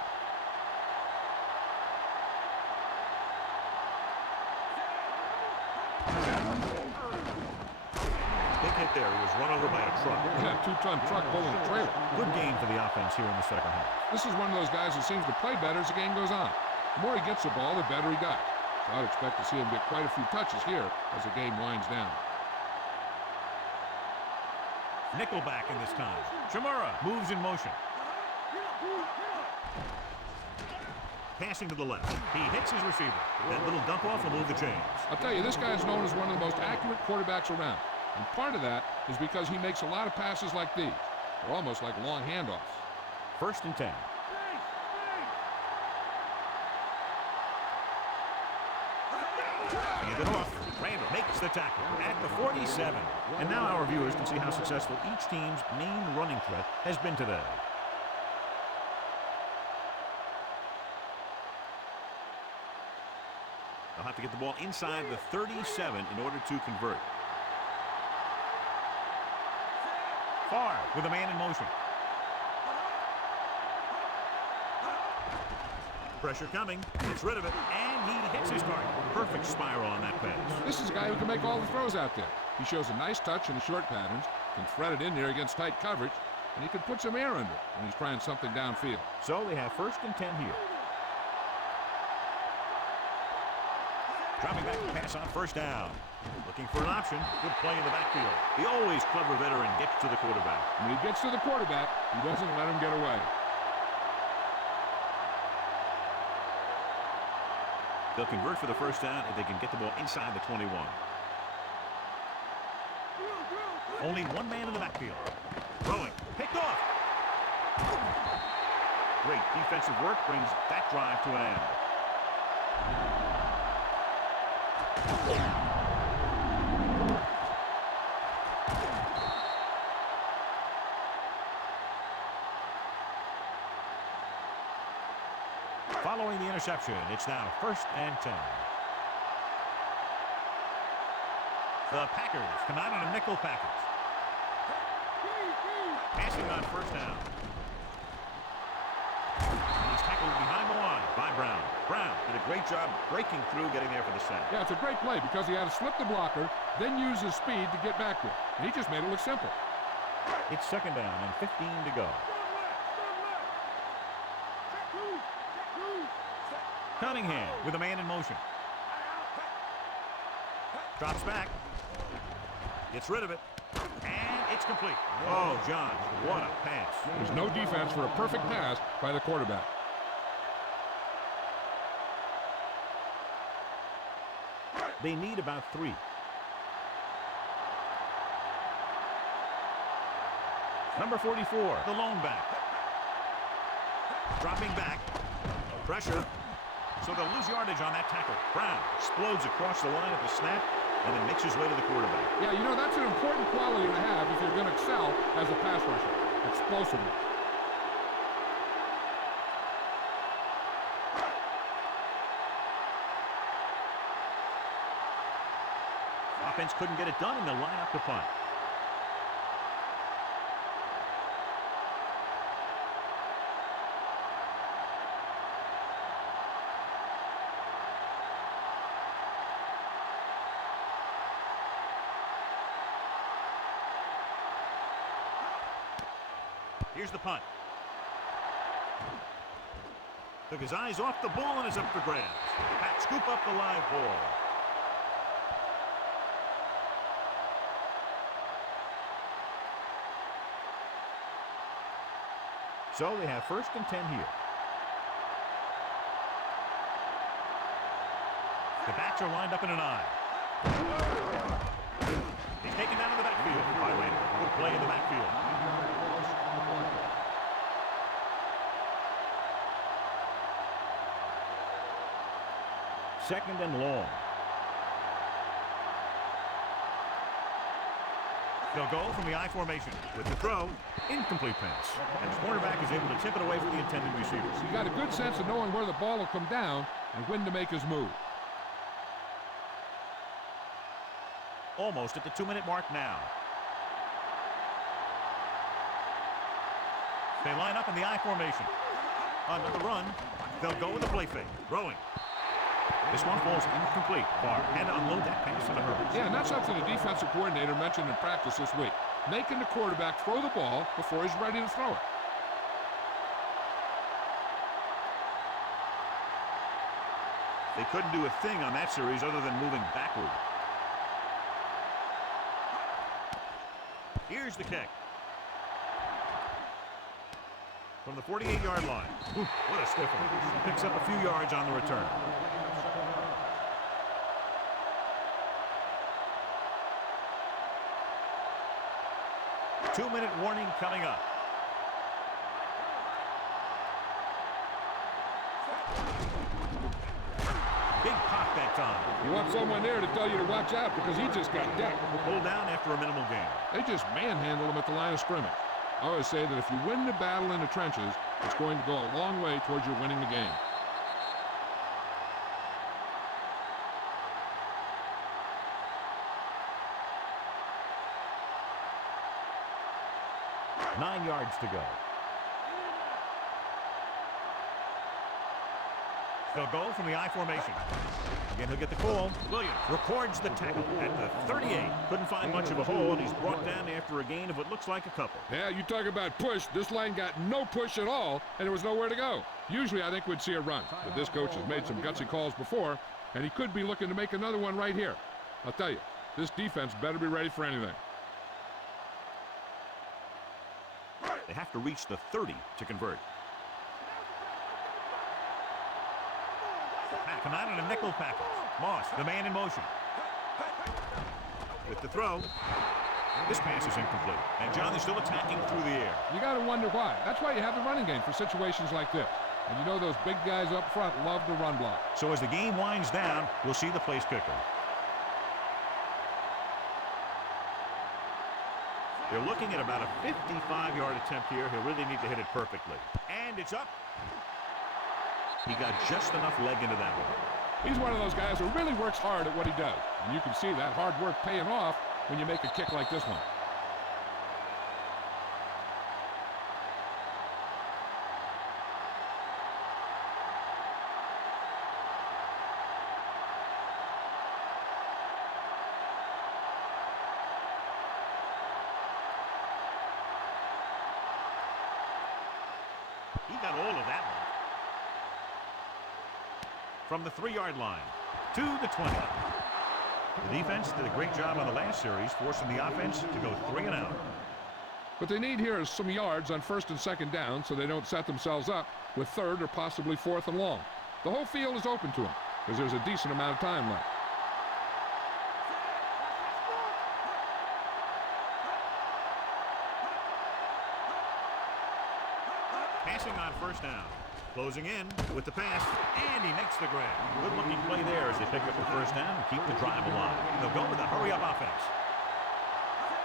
hit there. He was run over by a truck. Yeah, 2-ton truck pulling a trailer. Good game for the offense here in the second half. This is one of those guys who seems to play better as the game goes on. The more he gets the ball, the better he got. So I'd expect to see him get quite a few touches here as the game winds down. Nickelback in this time. Chimura moves in motion. Passing to the left. He hits his receiver. That little dump off will move the chains. I'll tell you, this guy is known as one of the most accurate quarterbacks around. And part of that is because he makes a lot of passes like these. They're almost like long handoffs. First and 10. Hand it off. Randall makes the tackle at the 47. And now our viewers can see how successful each team's main running threat has been today. They'll have to get the ball inside the 37 in order to convert. Farr with a man in motion. Pressure coming. Gets rid of it. And he hits his target. Perfect spiral on that pass. This is a guy who can make all the throws out there. He shows a nice touch in the short patterns, can thread it in there against tight coverage, and he can put some air under it when he's trying something downfield. So they have first and 10 here. Dropping back to pass on first down. Looking for an option. Good play in the backfield. The always clever veteran gets to the quarterback. When he gets to the quarterback, he doesn't let him get away. They'll convert for the first down if they can get the ball inside the 21. Only one man in the backfield. Throwing. Picked off. Great defensive work brings that drive to an end. Following the interception, it's now first and 10. The Packers come out in a nickel package. Passing on first down. And he's tackled behind the line by Brown. Brown did a great job breaking through, getting there for the sack. Yeah, it's a great play because he had to slip the blocker, then use his speed to get back there. And he just made it look simple. It's second down and 15 to go. Cunningham with a man in motion. Drops back. Gets rid of it. And it's complete. Oh, John, what a pass. There's no defense for a perfect pass by the quarterback. They need about 3. Number 44, the lone back. Dropping back. Pressure. So they'll lose yardage on that tackle. Brown explodes across the line at the snap and then makes his way to the quarterback. Yeah, you know, that's an important quality to have if you're going to excel as a pass rusher. Explosiveness. Offense couldn't get it done, and they'll line up to punt. Here's the punt. Took his eyes off the ball and is up for grabs. Pat scoop up the live ball. So they have 1st and 10 here. The backs are lined up in an eye. He's taken down in the backfield by Rader. Good play in the backfield. Second and long. They'll go from the I formation with the throw. Incomplete pass. And his cornerback is able to tip it away for the intended receivers. He's got a good sense of knowing where the ball will come down and when to make his move. Almost at the 2-minute mark now. They line up in the I formation. On the run, they'll go with a play fake. Throwing. This one falls incomplete. Barr had to unload that pass in a hurry. Yeah, and that's something the defensive coordinator mentioned in practice this week. Making the quarterback throw the ball before he's ready to throw it. They couldn't do a thing on that series other than moving backward. Here's the kick. From the 48-yard line. Ooh, what a stiff one. Picks up a few yards on the return. Two-minute warning coming up. Big pop that time. You want someone there to tell you to watch out because he just got decked. Pulled down after a minimal gain. They just manhandled him at the line of scrimmage. I always say that if you win the battle in the trenches, it's going to go a long way towards you winning the game. Nine yards to go. They'll go from the I formation. Again, he'll get the call. Williams records the tackle at the 38. Couldn't find much of a hole, and he's brought down after a gain of what looks like a couple. Yeah, you talk about push. This line got no push at all, and there was nowhere to go. Usually, I think we'd see a run, but this coach has made some gutsy calls before, and he could be looking to make another one right here. I'll tell you, this defense better be ready for anything. They have to reach the 30 to convert. Come out in a nickel package. Moss, the man in motion. With the throw. This pass is incomplete. And John is still attacking through the air. You got to wonder why. That's why you have the running game for situations like this. And you know those big guys up front love to run block. So as the game winds down, we'll see the place kicker. They're looking at about a 55-yard attempt here. He'll really need to hit it perfectly. And it's up. He got just enough leg into that one. He's one of those guys who really works hard at what he does. And you can see that hard work paying off when you make a kick like this one. He got all of that one. From the 3-yard line to the 20. The defense did a great job on the last series, forcing the offense to go 3 and out. What they need here is some yards on 1st and 2nd down so they don't set themselves up with 3rd or possibly 4th and long. The whole field is open to them because there's a decent amount of time left. Passing on 1st down. Closing in with the pass, and he makes the grab. Good-looking play there as they pick up the first down and keep the drive alive. They'll go with a hurry-up offense.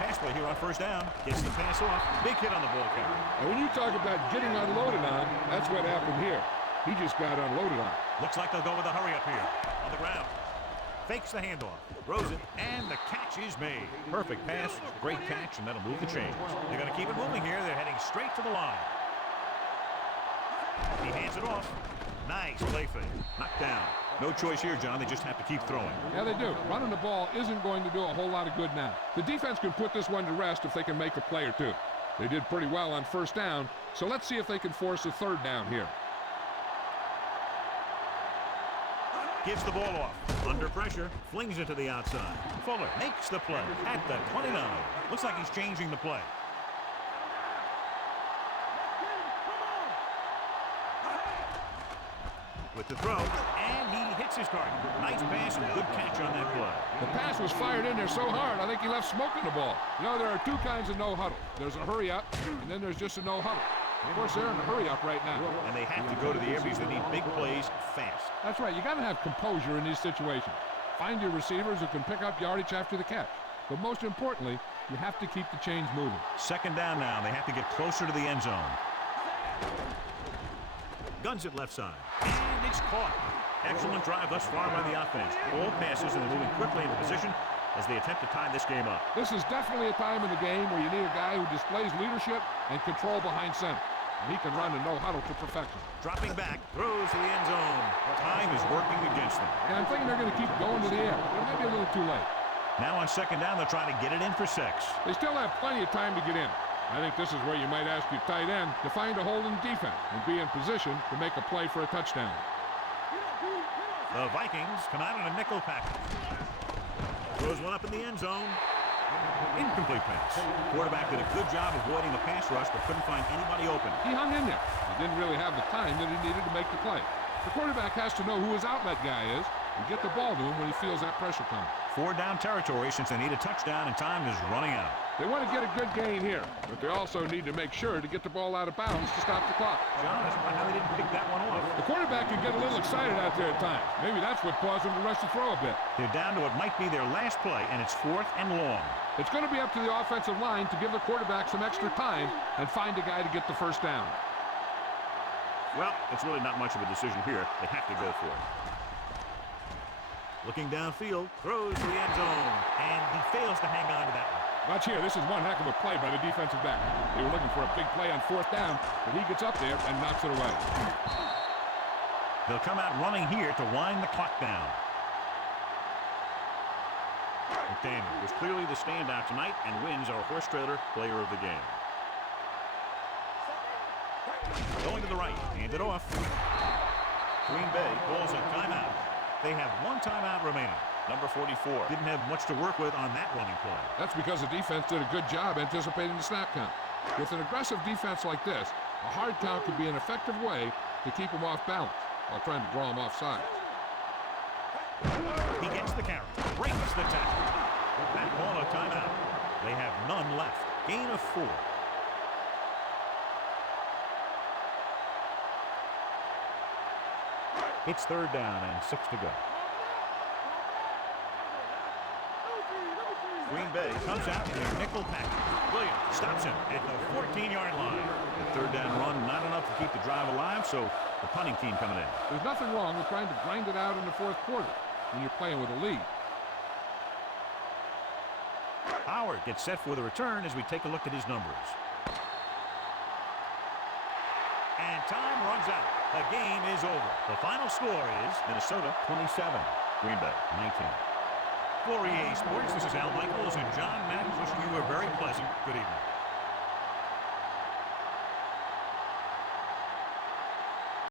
Pass play here on first down. Gets the pass off. Big hit on the ball carrier. And when you talk about getting unloaded on, that's what happened here. He just got unloaded on. Looks like they'll go with a hurry-up here. On the ground. Fakes the handoff. Throws it, and the catch is made. Perfect pass, great catch, and that'll move the chains. They're going to keep it moving here. They're heading straight to the line. He hands it off. Nice play fake. Knocked down. No choice here, John. They just have to keep throwing. Yeah, they do. Running the ball isn't going to do a whole lot of good now. The defense can put this one to rest if they can make a play or two. They did pretty well on first down, so let's see if they can force a third down here. Gives the ball off. Under pressure. Flings it to the outside. Fuller makes the play at the 29. Looks like he's changing the play. With the throw, and he hits his target. Nice pass and good catch on that play. The pass was fired in there so hard, I think he left smoke in the ball. You know, there are two kinds of no huddle. There's a hurry up, and then there's just a no huddle. Of course, they're in a hurry up right now. And they have to go to the air because they need big plays fast. That's right. You got to have composure in these situations. Find your receivers who can pick up yardage after the catch. But most importantly, you have to keep the chains moving. Second down now. They have to get closer to the end zone. Guns it left side. And it's caught. Excellent drive thus far by the offense. All passes, and they're moving quickly into position as they attempt to tie this game up. This is definitely a time in the game where you need a guy who displays leadership and control behind center. And he can run a no-huddle to perfection. Dropping back, throws to the end zone. Time is working against them. And I'm thinking they're going to keep going to the air. It may be a little too late. Now on second down, they're trying to get it in for 6. They still have plenty of time to get in. I think this is where you might ask your tight end to find a hole in defense and be in position to make a play for a touchdown. The Vikings come out in a nickel package. Throws one up in the end zone. Incomplete pass. Quarterback did a good job avoiding the pass rush, but couldn't find anybody open. He hung in there. He didn't really have the time that he needed to make the play. The quarterback has to know who his outlet guy is and get the ball to him when he feels that pressure coming. 4 down territory since they need a touchdown, and time is running out. They want to get a good gain here, but they also need to make sure to get the ball out of bounds to stop the clock. John, that's how they didn't pick that one off. The quarterback can get a little excited out there at times. Maybe that's what caused him to rush the throw a bit. They're down to what might be their last play, and it's 4th and long. It's going to be up to the offensive line to give the quarterback some extra time and find a guy to get the first down. Well, it's really not much of a decision here. They have to go for it. Looking downfield, throws to the end zone, and he fails to hang on to that one. Watch here, this is one heck of a play by the defensive back. They were looking for a big play on 4th down, but he gets up there and knocks it away. They'll come out running here to wind the clock down. McDaniel was clearly the standout tonight and wins our horse trailer player of the game. Going to the right, hand it off. Green Bay calls a timeout. They have 1 timeout remaining. Number 44 didn't have much to work with on that running play. That's because the defense did a good job anticipating the snap count. With an aggressive defense like this, a hard count could be an effective way to keep them off balance while trying to draw them off sides. He gets the carry, breaks the tackle. That call a timeout. They have none left. Gain of 4. It's 3rd down and 6 to go. Green Bay comes out in a nickel package. Williams stops him at the 14-yard line. The 3rd down run, not enough to keep the drive alive, so the punting team coming in. There's nothing wrong with trying to grind it out in the 4th quarter when you're playing with a lead. Howard gets set for the return as we take a look at his numbers. And time runs out. The game is over. The final score is Minnesota 27, Green Bay 19. For EA Sports, this is Al Michaels and John Madden wishing you a very pleasant good evening.